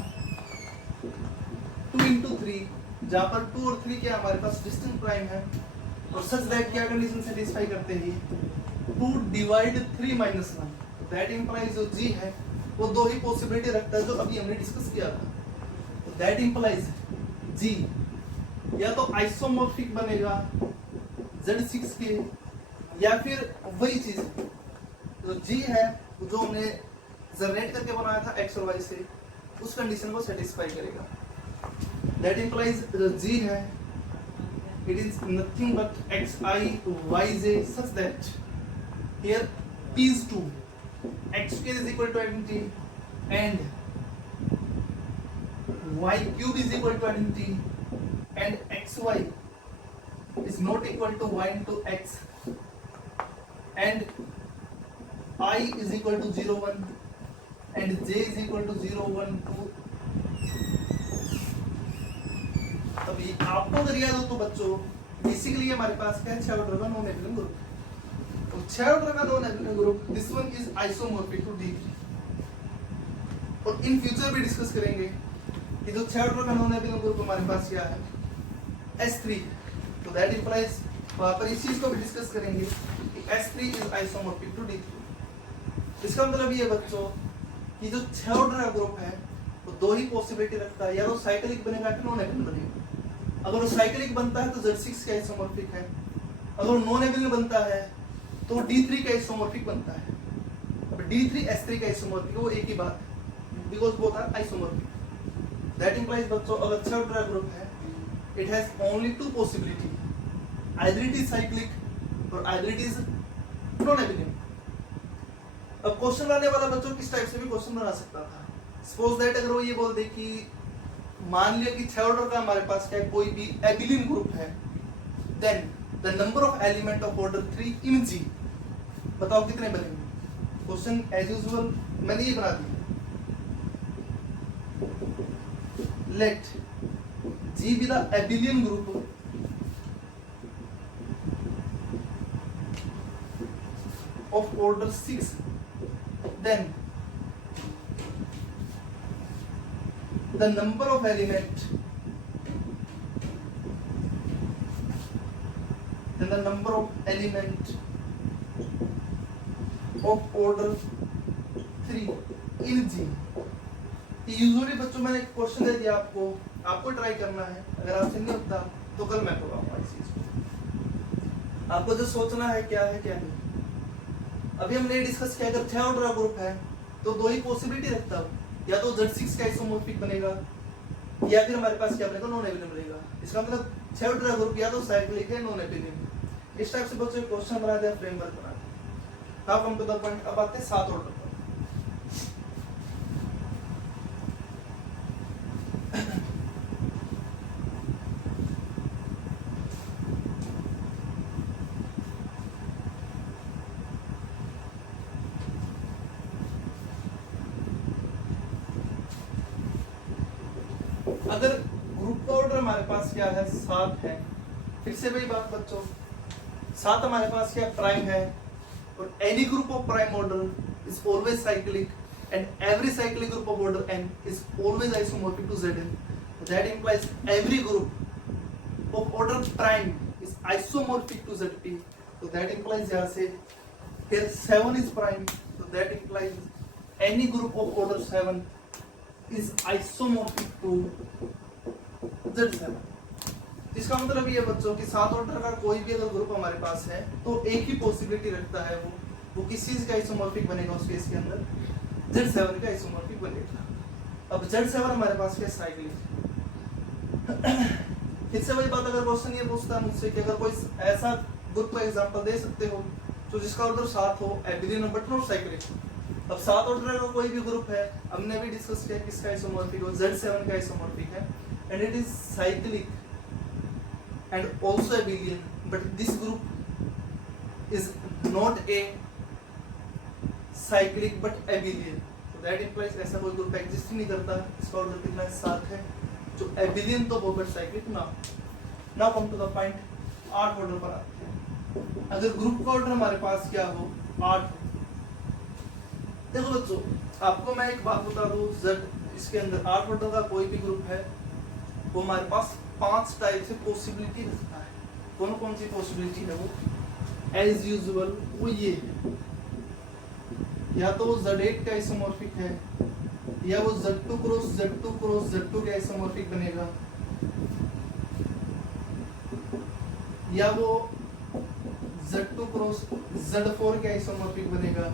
2 into 3, जहाँ पर 2 और 3 क्या हमारे पास डिस्टिंक्ट प्राइम है और सच दैट क्या कंडीशन सेटिस्फाई करते हैं 2 डिवाइड 3 -1, दैट इंप्लाइज जो जी है वो दो ही पॉसिबिलिटी रखता है जो अभी हमने डिस्कस किया था। तो दैट इंप्लाइज जी या तो आइसोमॉर्फिक बनेगा Z6 के, या फिर वही चीज जो जी है जो हमने जनरेट करके बनाया था x और y से, उस कंडीशन को सेटिस्फाई करेगा। दैट इंप्लाइज जो जी है it is nothing but xi yj such that here p is 2, x2 is equal to identity and y cube is equal to identity and xy is not equal to y into x and I is equal to 0, 1 and j is equal to 0, 1, 2। तब ये आपको अगर याद हो तो बच्चों basically हमारे पास क्या है 6 ऑर्डर का नॉन एपिलेन ग्रुप। और 6 ऑर्डर का non abelian group this one is isomorphic to D3, और इन फ्यूचर भी डिस्कस करेंगे कि जो 6 ऑर्डर का नॉन एपिलेन ग्रुप हमारे पास क्या है S3। तो दैट इंप्लाइज वहां पर इस चीज को भी डिस्कस करेंगे कि S3 is isomorphic to D3। इसका मतलब ये बच्चों कि जो 6 ऑर्डर का ग्रुप है वो दो ही पॉसिबिलिटी रखता है, या तो साइक्लिक बनेगा या नॉन एपिलेन बनेगा। अगर वो साइक्लिक बनता है तो Z6 का आइसोमॉर्फिक है, अगर नॉन एपिलेन बनता है तो D3 का आइसोमॉर्फिक बनता है। अब D3 S3 का आइसोमॉर्फिक वो एक ही बात है, because both are isomorphic. That implies बच्चों अगर 6 ऑर्डर का ग्रुप है it has only two possibility, either it is cyclic or either it is non-abelian। अब क्वेश्चन बनाने वाला बच्चों किस टाइप से भी क्वेश्चन बना सकता था। सपोज दैट अगर वो ये बोल दे कि मान लिया कि 6 ऑर्डर का हमारे पास क्या कोई भी एबिलियन ग्रुप है, then the number of element of order 3 in G, बताओ कितने बनेंगे। क्वेश्चन एज यूजुअल मैंने ये बना दिया, late G be the abelian group of order 6, then the number of element then the number of element of order 3 in G। Usually बच्चों मैंने एक क्वेश्चन दे दिया आपको ट्राई करना है, अगर आपसे नहीं होता तो कल मैं करवाऊंगा इस चीज को। आपको जो सोचना है क्या है क्या नहीं। अभी हमने डिस्कस किया, अगर 6 ऑर्डर का ग्रुप है तो दो ही पॉसिबिलिटी रखता हूँ, या तो Z6 का आइसोमॉर्फिक बनेगा या फिर हमारे पास क्या बनेगा, नॉन एबिलियन बनेगा। इसका मतलब 6 ऑर्डर का ग्रुप या तो साइक्लिक है नॉन एबिलियन। इस टाइप से बच्चों क्वेश्चन बना दिया, फ्रेमवर्क बना दिया। Now come to the point, अब आते हैं 7 ऑर्डर पर। अगर ग्रुप का ऑर्डर हमारे पास क्या है, 7 है, फिर से वही बात बच्चों, 7 हमारे पास क्या प्राइम है, और any group of prime order is always cyclic and every cyclic group of order n is always isomorphic to Zn। That implies every group of order prime is isomorphic to Zp। तो that implies यहाँ से here 7 is prime, so that implies any group of order 7 is isomorphic to Z7। इसका मतलब ये बच्चों कि 7 order का कोई भी अगर ग्रुप हमारे पास है तो एक ही पॉसिबिलिटी रखता है, वो किस चीज का आइसोमॉर्फिक बनेगा, उस केस के अंदर Z7 का आइसोमॉर्फिक बनेगा। अब Z7 हमारे पास क्या साइक्लिक। फिर से वही बात, अगर क्वेश्चन ये पूछता है मुझसे कि अगर कोई ऐसा ग्रुप का एग्जांपल दे सकते हो तो जिसका ऑर्डर 7 हो, एबिलियन बट नॉट साइक्लिक। अब 7 ऑर्डर का कोई भी ग्रुप है, हमने भी डिस्कस किया किसका आइसोमॉर्फिक हो, Z7 का आइसोमॉर्फिक है, and it is cyclic and also एबिलियन, but this group is not a cyclic but एबिलियन। तो दैट इंप्लाइज ऐसा कोई ग्रुप एग्जिस्ट ही नहीं करता, इसका ऑर्डर कितना है, 7 है, जो एबिलियन तो हो बट साइक्लिक ना। Now come to the point, 8 order पर आते हैं। अगर ग्रुप का ऑर्डर हमारे पास क्या हो, 8। देखो बच्चों, आपको मैं एक बात बता दूं, जब इसके अंदर 8 ऑर्डर का कोई भी ग्रुप है वो हमारे पास 5 टाइप से पॉसिबिलिटी रखता है। कौन कौन सी पॉसिबिलिटी है वो, एज यूजुअल वो ये है, या तो वो Z8 का आइसोमॉर्फिक है, या वो Z2 cross Z2 cross Z2 का आइसोमॉर्फिक बनेगा, या वो Z2 क्रॉस Z4 के आइसोमॉर्फिक बनेगा,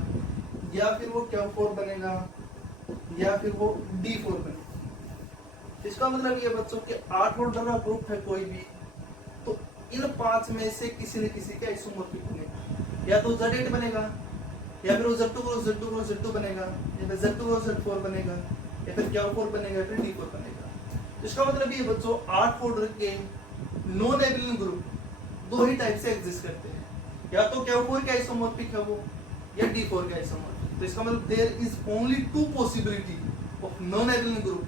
या फिर वो Q4 बनेगा, या फिर वो D4 बनेगा। इसका मतलब ये बच्चों के 8 ऑर्डर का ग्रुप है कोई भी, तो इन 5 में से किसी न किसी का आइसोमॉर्फिक बनेगा, या तो Z8 बनेगा, या फिर वो Z2 cross Z2 cross Z2 बनेगा, या फिर Z2 क्रॉस Z4 बनेगा, या फिर Q4 बनेगा, फिर D4 बनेगा। इसका मतलब ये बच्चों 8 ऑर्डर के नॉन एबिलियन ग्रुप दो ही टाइप से एग्जिस्ट करते हैं, या तो Q4 का आइसोमॉर्फिक है वो, या D4 का आइसोमॉर्फिक। तो इसका मतलब there is only 2 possibility of non abelian group,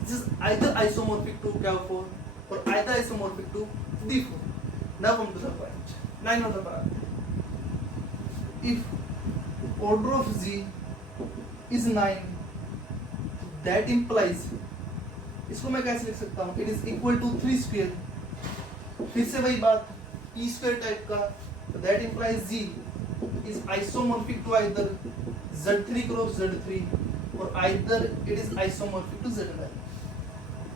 this is either isomorphic to Q4 और either isomorphic to D4। Now come to the point, 9 order पर आते हैं। If order of G is 9, that implies, इसको मैं कैसे लिख सकता हूँ, it is equal to 3 square. फिर से वही बात, P स्क्वायर टाइप का, तो that implies G is isomorphic to either Z3 cross Z3 और either it is isomorphic to Z9।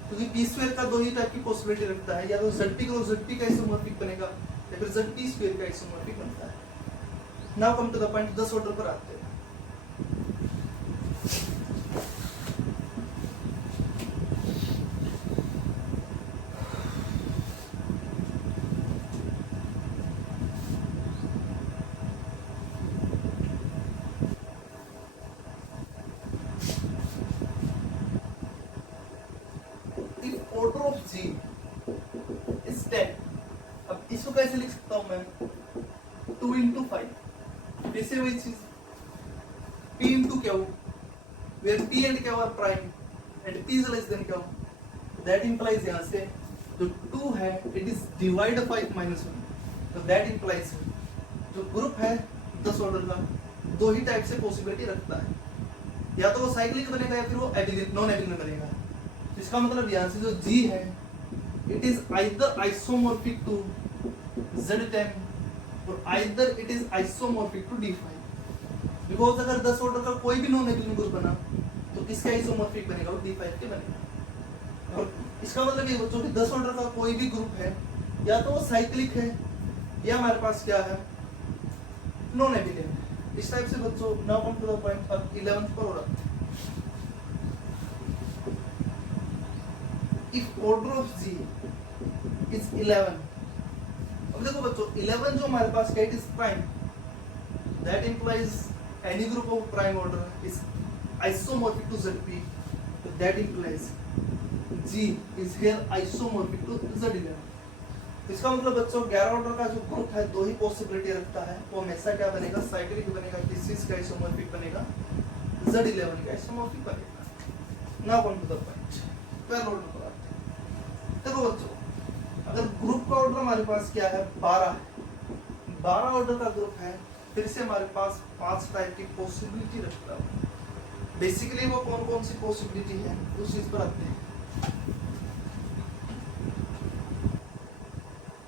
क्योंकि P स्क्वायर का दो ही टाइप की पॉसिबिलिटी रखता है, या तो ZP क्रॉस ZP का आइसोमॉर्फिक बनेगा, या फिर ZP स्क्वायर का आइसोमॉर्फिक बनता है। Now come to the point, 10 order पर आते हैं। ऑर्डर ऑफ G इज 10, अब इसको कैसे लिख सकता हूं मैं, 2 into 5। वैसे वही चीज P into Q, where P and Q are prime and P is less than Q, that implies यहाँ से जो 2 है it is divide 5 minus 1, तो that implies जो ग्रुप है 10 ऑर्डर का दो ही टाइप से पॉसिबिलिटी रखता है, या तो वो साइक्लिक बनेगा या फिर वो एबिलियन नॉन एबिलियन बनेगा। इसका मतलब यहाँ से जो G है it is either isomorphic to Z10 और either it is isomorphic to D5। Because अगर 10 ऑर्डर का कोई भी नॉन एबिलियन ग्रुप बना तो किसके आइसोमॉर्फिक बनेगा, वो D5 के बनेगा। और इसका मतलब ये बच्चों कि 10 ऑर्डर का कोई भी ग्रुप है या तो वो साइक्लिक है या हमारे पास क्या है, नॉन एबिलियन। इस टाइप से बच्चों now come to the point अब 11th पर हो रहा है। If order of G is 11, अब देखो बच्चों 11 जो हमारे पास क्या, it is prime, that implies any group of prime order is isomorphic to ZP, तो that implies G is here isomorphic to Z11। इसका मतलब बच्चों 11 ऑर्डर का जो ग्रुप है दो ही पॉसिबिलिटी रखता है, वो हमेशा क्या बनेगा, साइक्लिक बनेगा, किस का आइसोमॉर्फिक बनेगा, Z11 का आइसोमॉर्फिक बनेगा। Now come to the point, पहला ऑर्डर पर आते हैं। देखो बच्चों अगर ग्रुप का ऑर्डर हमारे पास क्या है, 12 है, 12 ऑर्डर का ग्रुप है, फिर से हमारे पास 5 टाइप की पॉसिबिलिटी रखता है। बेसिकली वो कौन कौन सी पॉसिबिलिटी है उस चीज पर आते हैं।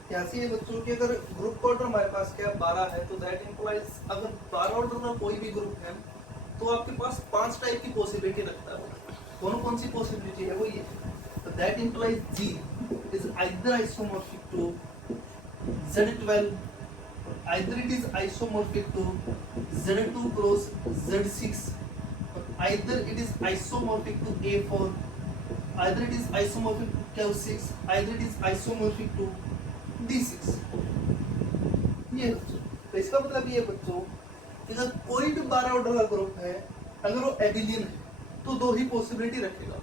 कैसी है बच्चों की, अगर ग्रुप ऑर्डर हमारे पास क्या 12 है तो दैट इंप्लाइज अगर 12 ऑर्डर का कोई भी ग्रुप है तो आपके पास 5 टाइप की पॉसिबिलिटी रखता है। कौन कौन सी पॉसिबिलिटी है वो ये, तो that implies G is either isomorphic to Z12 or either it is isomorphic to Z2 cross Z6 or either it is isomorphic to A4, either it is isomorphic to Q6, either it is isomorphic to D6। ये बच्चों तो इसका मतलब ये बच्चों कि अगर कोई भी 12 ऑर्डर का ग्रुप है, अगर वो एबिलियन है तो दो ही पॉसिबिलिटी रखेगा,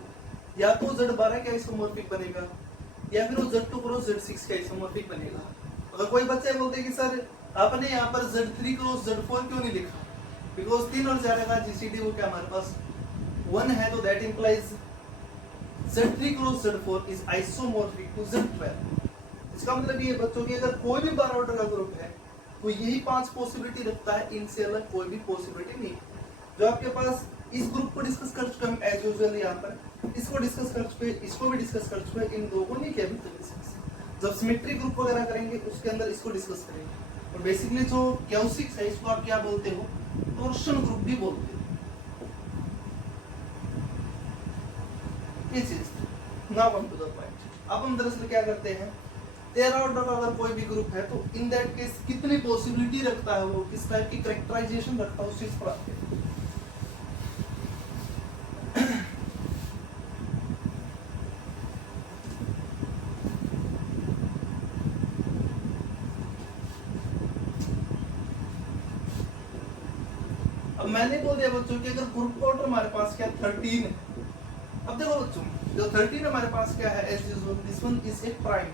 या तो Z12 का आइसोमॉर्फिक बनेगा या फिर वो Z2 क्रॉस Z6 का आइसोमॉर्फिक बनेगा। अगर कोई बच्चे बोलते हैं कि सर आपने यहाँ पर Z3 क्रॉस Z4 क्यों नहीं लिखा, बिकॉज 3 और 4 का GCD वो क्या हमारे पास 1 है, तो that implies Z3 cross Z4 is isomorphic to Z12। इसका मतलब ये बच्चों की अगर कोई भी 12 ऑर्डर का ग्रुप है तो यही 5 पॉसिबिलिटी रखता है, इनसे अलग कोई भी पॉसिबिलिटी नहीं। जो आपके पास इस ग्रुप को डिस्कस कर चुके हम एज यूजुअल, यहाँ पर इसको डिस्कस कर चुके, इसको भी डिस्कस कर चुके, इन दो को नहीं किया अभी तक डिस्कस। जब सिमेट्री ग्रुप वगैरह करेंगे उसके अंदर इसको डिस्कस करेंगे। और बेसिकली जो Q6 है इसको आप क्या बोलते हो, टॉर्शन ग्रुप भी बोलते हो। ये चीज now come to the point. अब हम दरअसल क्या करते हैं, 13 ऑर्डर का अगर कोई भी ग्रुप है तो इन दैट केस कितनी पॉसिबिलिटी रखता है, वो किस टाइप की कैरेक्टराइजेशन रखता है उस चीज पर आते हैं। अब मैंने बोल दिया बच्चों कि अगर ग्रुप ऑर्डर हमारे पास क्या 13 है। अब देखो बच्चों जो 13 हमारे पास क्या है, as usual this one is a prime.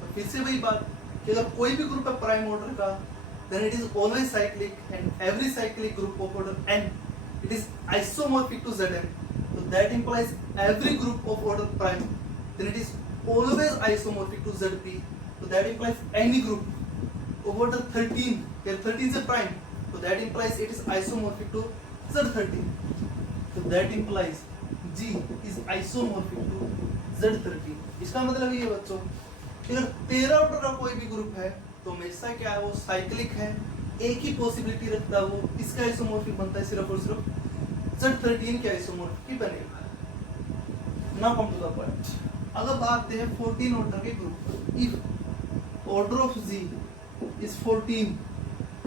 तो फिर से वही बात कि अगर कोई भी ग्रुप है प्राइम ऑर्डर का, then it is always cyclic and every cyclic group of order n it is isomorphic to Zn। तो that implies every group of order prime then it is always isomorphic to Zp। तो that implies any group of order 13 where 13 is a prime, so that implies it is isomorphic to Z13, so that implies G is isomorphic to Z13। इसका मतलब ये बच्चों अगर 13 order का कोई भी group है तो हमेशा क्या है, वो साइक्लिक है, एक ही पॉसिबिलिटी रखता है, वो इसका आइसोमॉर्फिक बनता है सिर्फ और सिर्फ Z13 के आइसोमॉर्फिक ही बनेगा। Now come to the point. अगर बात है 14 ऑर्डर के group, if order of G is 14,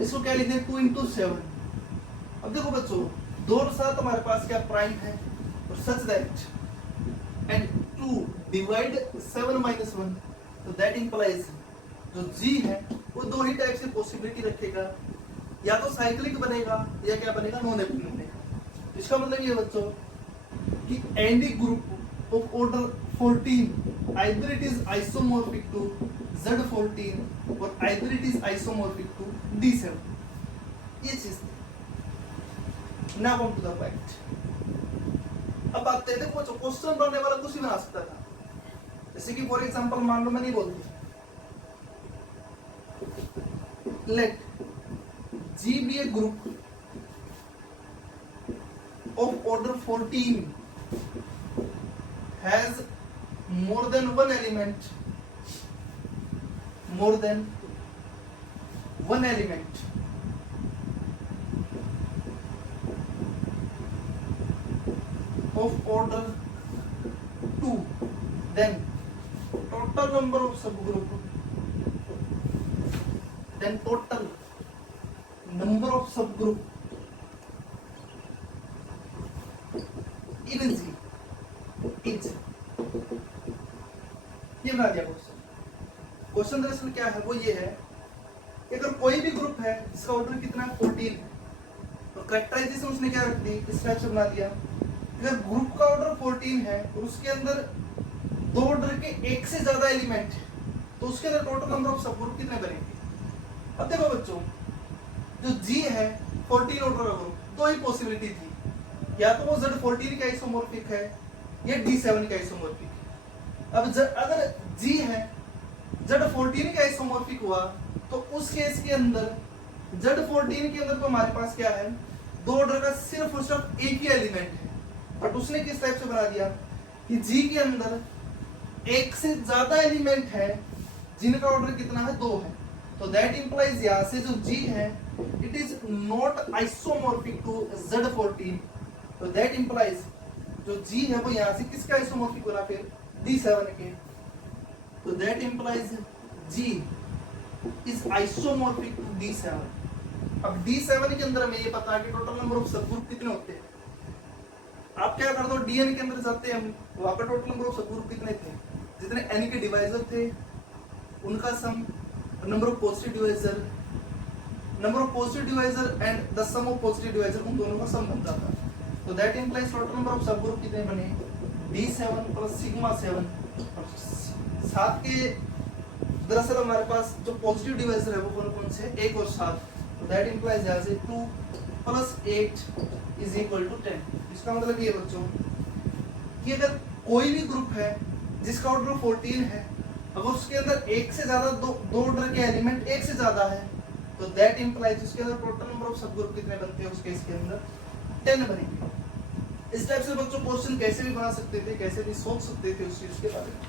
इसको क्या लिखते हैं 2 into 7। अब देखो बच्चों 2 और 7 हमारे पास क्या प्राइम है, और such that and 2 divide 7 minus 1, तो दैट इंप्लाइज जो G है वो दो ही टाइप से पॉसिबिलिटी रखेगा, या तो साइक्लिक बनेगा या क्या बनेगा, नॉन एबिलियन बनेगा। इसका मतलब ये बच्चों कि any group of order 14 either it is isomorphic to Z14 or either it is isomorphic to D7। ये चीज now come to the point। अब आते हैं देखो क्वेश्चन बनने वाला कुछ भी बना सकता था, जैसे कि फॉर एग्जांपल मान लो मैं नहीं बोलती let G be a group of order 14 has more than one element, more than one element of order 2, then total number of subgroup, then total number of subgroup in Z is, ये बना दिया question. Question दरअसल क्या है, वो ये है कि अगर कोई भी ग्रुप है जिसका ऑर्डर कितना है 14 है, तो कैरेक्टराइजेशन उसने क्या रख दी, इस टाइप से बना दिया। अगर ग्रुप का ऑर्डर 14 है और उसके अंदर दो ऑर्डर के एक से ज्यादा एलिमेंट है, तो उसके अंदर टोटल नंबर ऑफ सब ग्रुप कितने बनेंगे। अब देखो बच्चों, जो G है 14 ऑर्डर का ग्रुप, दो ही पॉसिबिलिटी थी, या तो वो Z14 का आइसोमॉर्फिक है या D7 का आइसोमॉर्फिक है। अब अगर G है Z14 का आइसोमॉर्फिक हुआ, तो उस केस के अंदर Z14 के अंदर तो हमारे पास क्या है, दो ऑर्डर का सिर्फ और सिर्फ एक ही एलिमेंट है। बट उसने किस टाइप से बना दिया कि G के अंदर एक से ज्यादा एलिमेंट है जिनका ऑर्डर कितना है, 2 है। तो दैट इंप्लाइज यहां से जो G है it is not isomorphic to Z14। तो दैट इंप्लाइज जो G है वो यहां से किसका आइसोमॉर्फिक बना, फिर D7 के। तो that implies G is isomorphic to D7। अब D7 के अंदर हमें ये पता है कि टोटल नंबर ऑफ सबग्रुप कितने होते हैं। आप क्या कर दो, डीएन के अंदर जाते हैं हम, वहां पर टोटल नंबर ऑफ सबग्रुप कितने थे, जितने एन के डिवाइजर थे उनका sum, number of positive divisor, number of positive divisor and the sum of positive divisor, उन दोनों का सम बनता था। तो that implies total number of subgroup कितने बने, D7 प्लस सिग्मा 7। सात के दरअसल हमारे पास जो पॉजिटिव डिवाइजर है वो कौन कौन से, 1 और 7। तो दैट इंप्लाइज यहां से 2 प्लस 8 इज इक्वल टू 10। इसका मतलब ये बच्चों कि अगर कोई भी ग्रुप है जिसका ऑर्डर 14 है, अगर उसके अंदर एक से ज्यादा दो ऑर्डर के एलिमेंट एक से ज्यादा है, तो दैट इंप्लाइज उसके अंदर टोटल नंबर ऑफ सबग्रुप कितने बनते हैं, उस केस के अंदर 10 बनेंगे। इस टाइप से बच्चों क्वेश्चन कैसे भी बना सकते थे, कैसे भी सोच सकते थे उस चीज के बारे में।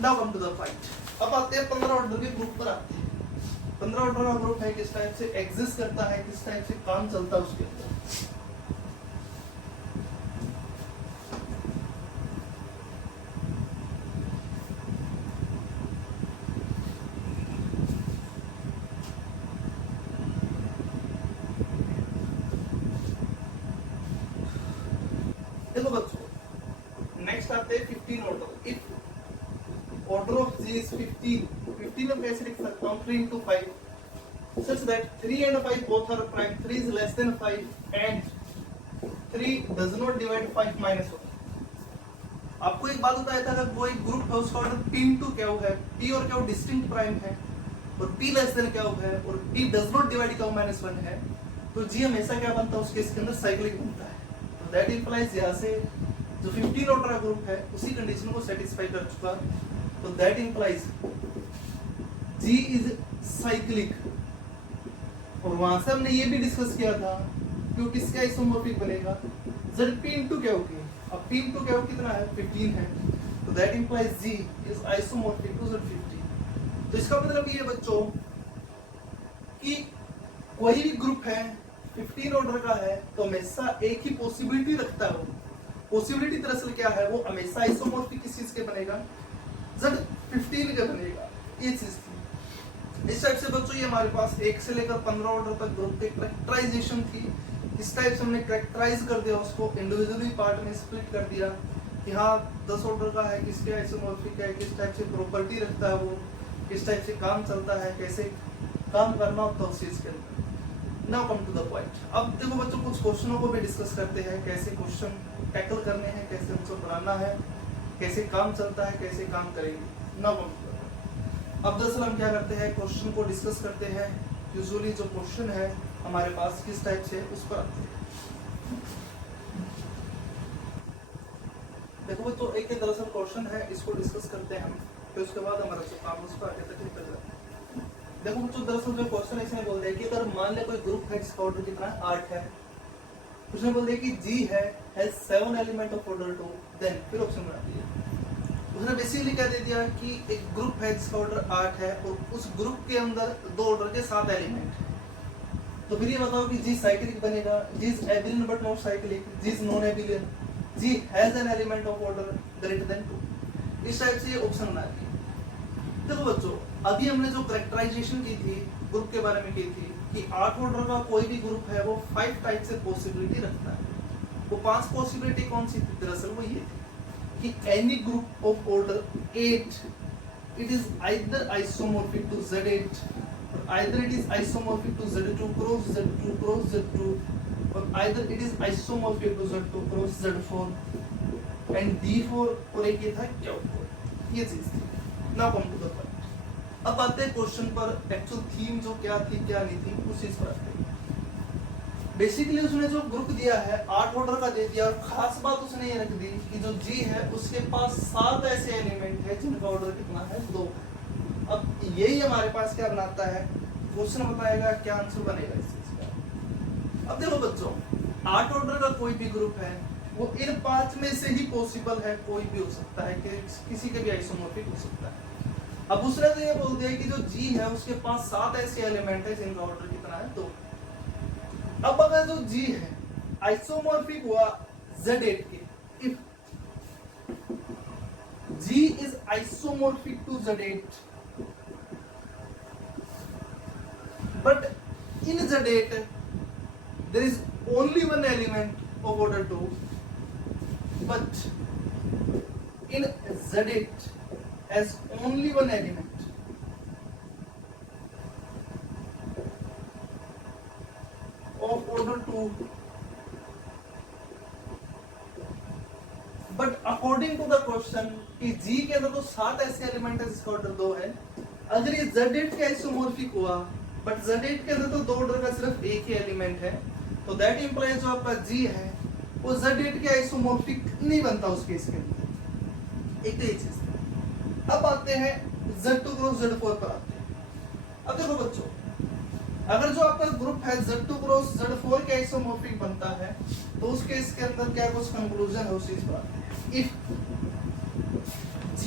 Now come to the point. अब आते हैं 15 ऑर्डर के ग्रुप पर आते हैं। 15 ऑर्डर का ग्रुप है, किस टाइप से एग्जिस्ट करता है, किस टाइप से काम चलता है उसके अंदर। देखो बच्चों, नेक्स्ट आते हैं 15 order. If order of G is 15 में कैसे लिख सकता हूँ, 3 into 5 such that 3 and 5 both are prime, 3 is less than 5 and 3 does not divide 5 minus 1। आपको एक बात बताया था, अगर कोई ग्रुप है उसका ऑर्डर P into क्या है, P और क्या डिस्टिंक्ट प्राइम है और P लेस देन क्या है और P does not divide क्या माइनस 1 है, तो G हमेशा क्या बनता है, उसके इसके अंदर साइक्लिक बनता है। तो दैट इंप्लाइज यहाँ से जो 15 ऑर्डर का ग्रुप है उसी कंडीशन को सेटिस्फाई कर चुका। तो that implies G is cyclic. और वहां से हमने ये भी डिस्कस किया था कि वो किसका आइसोमॉर्फिक बनेगा, Zp into क्या होगी। अब P into क्या कितना है, 15 है। तो that implies G is isomorphic to Z15। तो इसका मतलब ये बच्चों कि कोई भी ग्रुप है 15 ऑर्डर का है तो हमेशा एक ही पॉसिबिलिटी रखता है। वो पॉसिबिलिटी दरअसल क्या है, वो हमेशा आइसोमॉर्फिक किस चीज के बनेगा, Z15 के बनेगा। ये चीज थी। इस टाइप से बच्चों ये हमारे पास 1 से लेकर 15 ऑर्डर तक ग्रुप की कैरेक्टराइजेशन थी। इस टाइप से हमने कैरेक्टराइज कर दिया, उसको इंडिविजुअली पार्ट में स्प्लिट कर दिया कि हाँ 10 ऑर्डर का है, किसके आइसोमॉर्फिक है, किस टाइप से प्रॉपर्टी रखता है वो, किस टाइप से काम चलता है, कैसे काम करना होता है उस चीज के अंदर। Now come to the point. अब देखो बच्चों, कुछ क्वेश्चनों को भी डिस्कस करते हैं, कैसे क्वेश्चन टैकल करने हैं, कैसे उनको बनाना है, कैसे काम चलता है, कैसे काम करेंगे। Now come to the point. अब दरअसल हम क्या करते हैं, क्वेश्चन को डिस्कस करते हैं। यूजुअली जो क्वेश्चन है हमारे पास किस टाइप से, उस पर आते हैं। देखो बच्चों, एक दरअसल क्वेश्चन है, इसको डिस्कस करते हैं हम, फिर उसके बाद हमारा जो काम उस पर आगे तक निकल जाता है। देखो बच्चों, दरअसल जो क्वेश्चन है इसने बोल दिया कि अगर मान ले कोई ग्रुप है जिसका ऑर्डर कितना है, 8 है। उसने बोल दिया कि G है has 7 element of order 2, then फिर ऑप्शन बना दिया। उसने बेसिकली क्या दे दिया कि एक ग्रुप है जिसका ऑर्डर 8 है और उस ग्रुप के अंदर दो ऑर्डर के 7 एलिमेंट है। तो फिर ये बताओ कि जी साइक्लिक बनेगा, G is abelian but not cyclic, G is non abelian, G has an element of order greater than 2। इस टाइप से ये ऑप्शन बना दिए। देखो बच्चों, अभी हमने जो कैरेक्टराइजेशन की थी ग्रुप के बारे में की थी कि 8 ऑर्डर का कोई भी ग्रुप है वो 5 टाइप से पॉसिबिलिटी रखता है। वो 5 पॉसिबिलिटी कौन सी थी? दरअसल वो ये थी कि any group of order 8 it is either isomorphic to Z8 or either it is isomorphic to Z2 cross Z2 cross Z2 or either it is isomorphic to Z2 cross Z4 and D4 और एक ये था Q4। ये चीज थी। Now come to the point। अब आते हैं क्वेश्चन पर, एक्चुअल थीम जो क्या थी क्या नहीं थी उस चीज पर आते हैं। बेसिकली उसने जो ग्रुप दिया है 8 ऑर्डर का दे दिया और खास बात उसने ये रख दी कि जो जी है उसके पास 7 ऐसे एलिमेंट है जिनका ऑर्डर कितना है 2। अब यही हमारे पास क्या बनाता है, क्वेश्चन बताएगा क्या आंसर बनेगा इस चीज का। अब देखो बच्चों, 8 ऑर्डर का कोई भी ग्रुप है वो इन 5 में से ही पॉसिबल है, कोई भी हो सकता है कि किसी के भी आइसोमॉर्फिक हो सकता है। अब उसने तो ये बोल दिया कि जो जी है उसके पास 7 ऐसे एलिमेंट है जिनका ऑर्डर कितना है 2। अब अगर जो जी है आइसोमॉर्फिक हुआ Z8 के, if G is isomorphic to Z8 but in Z8 there is only one element of order 2 but in Z8 has only one element of order 2 but according to the question कि G के अंदर तो 7 ऐसे element है जिसका order 2 है। अगर ये Z8 के आइसोमॉर्फिक हुआ बट Z8 के अंदर तो 2 ऑर्डर का सिर्फ एक ही एलिमेंट है, तो दैट इंप्लाइज जो आपका G है वो Z8 के आइसोमॉर्फिक नहीं बनता उस केस के अंदर। एक तो ये चीज। अब आते हैं Z2 क्रॉस Z4 पर आते हैं। अब देखो बच्चों, अगर जो आपका ग्रुप है Z2 क्रॉस Z4 के आइसोमॉर्फिक बनता है तो उस केस के अंदर क्या कुछ कंक्लूजन है उस चीज पर आते हैं। If G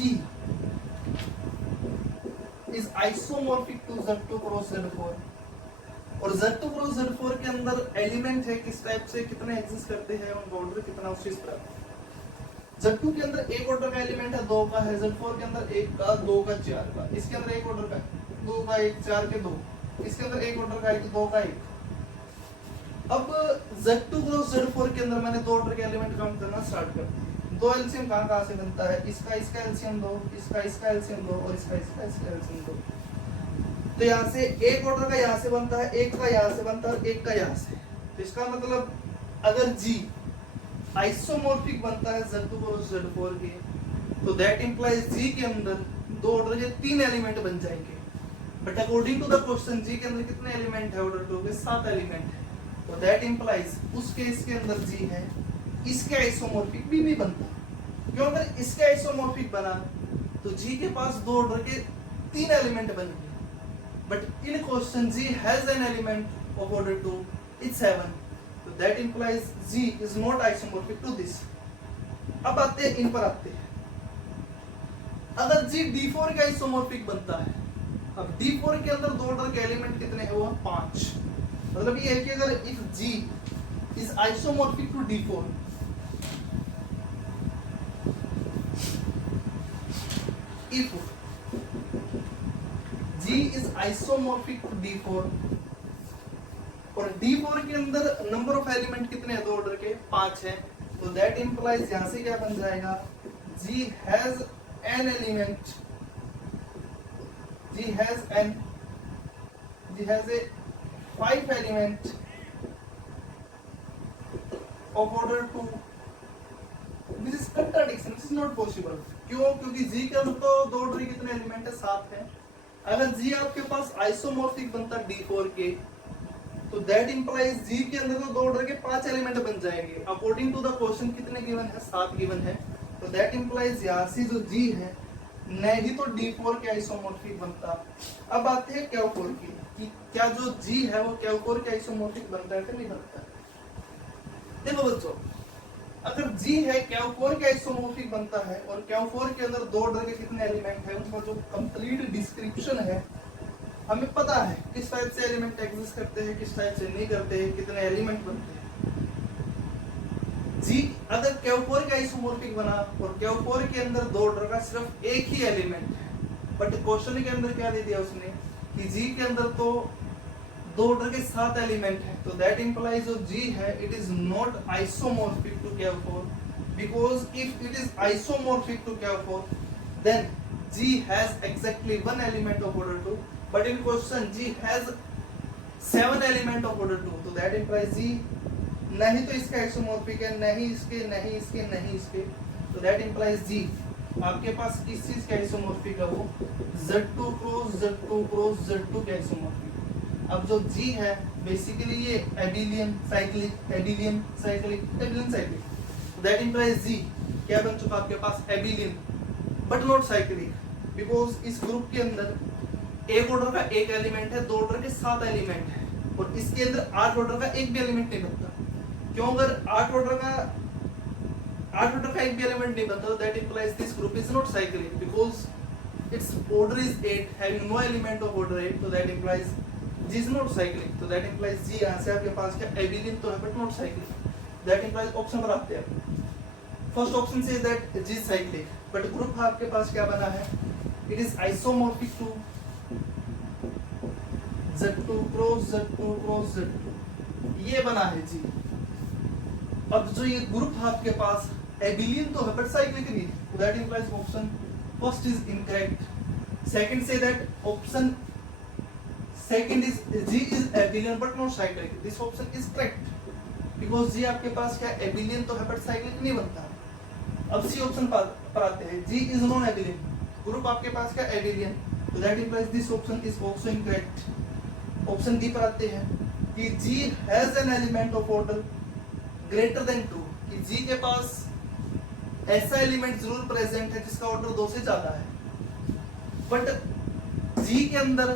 is isomorphic to Z2 cross Z4 और Z2 cross Z4 के अंदर एलिमेंट है किस टाइप से, कितने एग्जिस्ट करते हैं, उनका ऑर्डर कितना, उस चीज पर Z2 के अंदर एक ऑर्डर का एलिमेंट है 2 का है, Z4 के अंदर 1 का 2 का 4 का, इसके अंदर एक ऑर्डर का 2 का 1 4 के 2, इसके अंदर एक ऑर्डर का 1 2 का 1। अब Z2 क्रॉस Z4 के अंदर मैंने 2 ऑर्डर के एलिमेंट काउंट करना स्टार्ट कर दिया। 2 एलसीएम कहां से बनता है, इसका एलसीएम 2, इसका एलसीएम 2 और इसका एलसीएम 2। तो यहाँ से एक ऑर्डर का यहाँ से बनता है, एक का यहाँ से बनता है, एक का यहाँ से। तो इसका मतलब अगर G आइसोमॉर्फिक बनता है Z2 क्रॉस Z4 के तो दैट इंप्लाइज G के अंदर 2 ऑर्डर के 3 एलिमेंट बन जाएंगे। But according to the question G के अंदर कितने एलिमेंट है ऑर्डर 2 के 7 एलिमेंट है। तो दैट इंप्लाइज उस केस के अंदर G है इसके आइसोमॉर्फिक भी नहीं बनता। क्यों? अगर इसके आइसोमॉर्फिक बना तो G के पास 2 ऑर्डर के 3 एलिमेंट बन गए। But in question G has an element of order 2 it's 7। तो that implies G is not isomorphic to this. अब आते हैं इन पर आते हैं। अगर G D4 का आइसोमॉर्फिक बनता है, अब D4 के अंदर 2 ऑर्डर के एलिमेंट कितने हैं, वो 5। मतलब ये है कि अगर if G is isomorphic to D4 if G is isomorphic to D4 और D4 के अंदर नंबर ऑफ एलिमेंट कितने हैं, 2 ऑर्डर के 5 हैं। तो दैट इंप्लाइज यहां से क्या बन जाएगा, G has an element, G has a 5 element of order 2। This is contradiction, this is not possible। क्यों? क्योंकि G के अंदर तो 2 ऑर्डर के कितने एलिमेंट है, 7 है। अगर G आपके पास आइसोमॉर्फिक बनता D4 के तो दैट इंप्लाइज G के अंदर तो 2 ऑर्डर के 5 एलिमेंट बन जाएंगे। अकॉर्डिंग टू द क्वेश्चन कितने गिवन है, 7 गिवन है। तो दैट इंप्लाइज यहाँ से जो G है नहीं तो D4 के आइसोमॉर्फिक बनता। अब आते हैं Q4 की कि क्या जो G है वो Q4 के आइसोमॉर्फिक बनता है कि नहीं बनता। देखो बच्चों, अगर जी है Q4 का आइसोमोर्फिक बनता है और Q4 के अंदर दो ऑर्डर के कितने एलिमेंट है उनका जो कंप्लीट डिस्क्रिप्शन है हमें पता है, किस टाइप से एलिमेंट एग्जिस्ट करते हैं, किस टाइप से नहीं करते हैं, कितने एलिमेंट बनते हैं। जी अगर Q4 का आइसोमोर्फिक बना और Q4 के अंदर दो ऑर्डर का सिर्फ एक ही एलिमेंट है, बट क्वेश्चन के अंदर क्या दे दिया उसने कि जी के अंदर तो दो ऑर्डर के 7 एलिमेंट है, तो दैट इंप्लाइज जो जी है it is not isomorphic to Q4, because if it is isomorphic to Q4 then G has exactly one element of order 2, but in question G has 7 element of order 2, तो that implies G नहीं तो इसका isomorphic है, नहीं इसके, नहीं इसके, नहीं इसके, तो that implies G आपके पास किस चीज का आइसोमोर्फिक है, वो Z2 cross Z2 cross Z2 का आइसोमोर्फिक। अब जो G है बेसिकली ये abelian cyclic, abelian cyclic, abelian cyclic, that implies G क्या बन चुका आपके पास, abelian but not cyclic, because इस ग्रुप के अंदर एक ऑर्डर का एक एलिमेंट है, दो ऑर्डर के 7 एलिमेंट है और इसके अंदर 8 ऑर्डर का एक भी एलिमेंट नहीं बनता। क्यों? अगर 8 ऑर्डर का एक भी एलिमेंट नहीं बनता, that implies this group is not cyclic, because its order is 8 having no element of order 8, तो that implies G is not cyclic, तो that implies G यहाँ से आपके पास क्या एबिलियन तो है but not cyclic, that implies option पर आते हैं। फर्स्ट ऑप्शन से that G is cyclic, but group आपके पास क्या बना है, it is isomorphic to Z2 cross Z2 cross Z2, ये बना है G। अब जो ये ग्रुप आपके पास एबिलियन तो है but cyclic नहीं, तो that implies option first is incorrect। Second से that option second is G is abelian but not cyclic, this option is correct because G आपके पास क्या abelian तो है but cyclic नहीं बनता। अब C ऑप्शन पर आते हैं, G is non abelian, group आपके पास क्या abelian, तो that implies this option is also incorrect। Option D पर आते हैं कि G has an element of order greater than 2, कि G के पास ऐसा एलिमेंट जरूर प्रेजेंट है जिसका ऑर्डर 2 से ज्यादा है, बट G के अंदर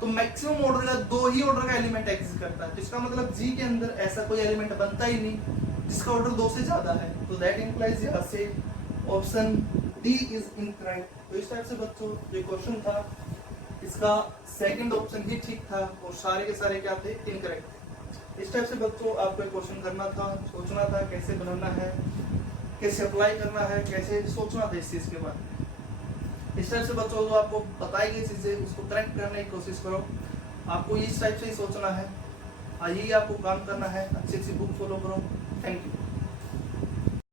तो मैक्सिमम ऑर्डर का 2 ही ऑर्डर का एलिमेंट एग्जिस्ट करता है, जिसका मतलब G के अंदर ऐसा कोई एलिमेंट बनता ही नहीं जिसका ऑर्डर 2 से ज्यादा है, तो दैट इंप्लाइज यहाँ से ऑप्शन डी इज इनकरेक्ट। तो इस टाइप से बच्चों जो क्वेश्चन था इसका सेकंड ऑप्शन ही ठीक था और सारे के सारे क्या थे, इनकरेक्ट। इस टाइप से बच्चों आपको क्वेश्चन करना था, सोचना था कैसे बनाना है, कैसे अप्लाई करना है, कैसे सोचना था इस चीज के बारे में। इस टाइप से बच्चों जो आपको बताई गई चीजें उसको करेक्ट करने की कोशिश करो, आपको इस टाइप से ही सोचना है, यही आपको काम करना है, अच्छी अच्छी बुक फॉलो करो। Thank you.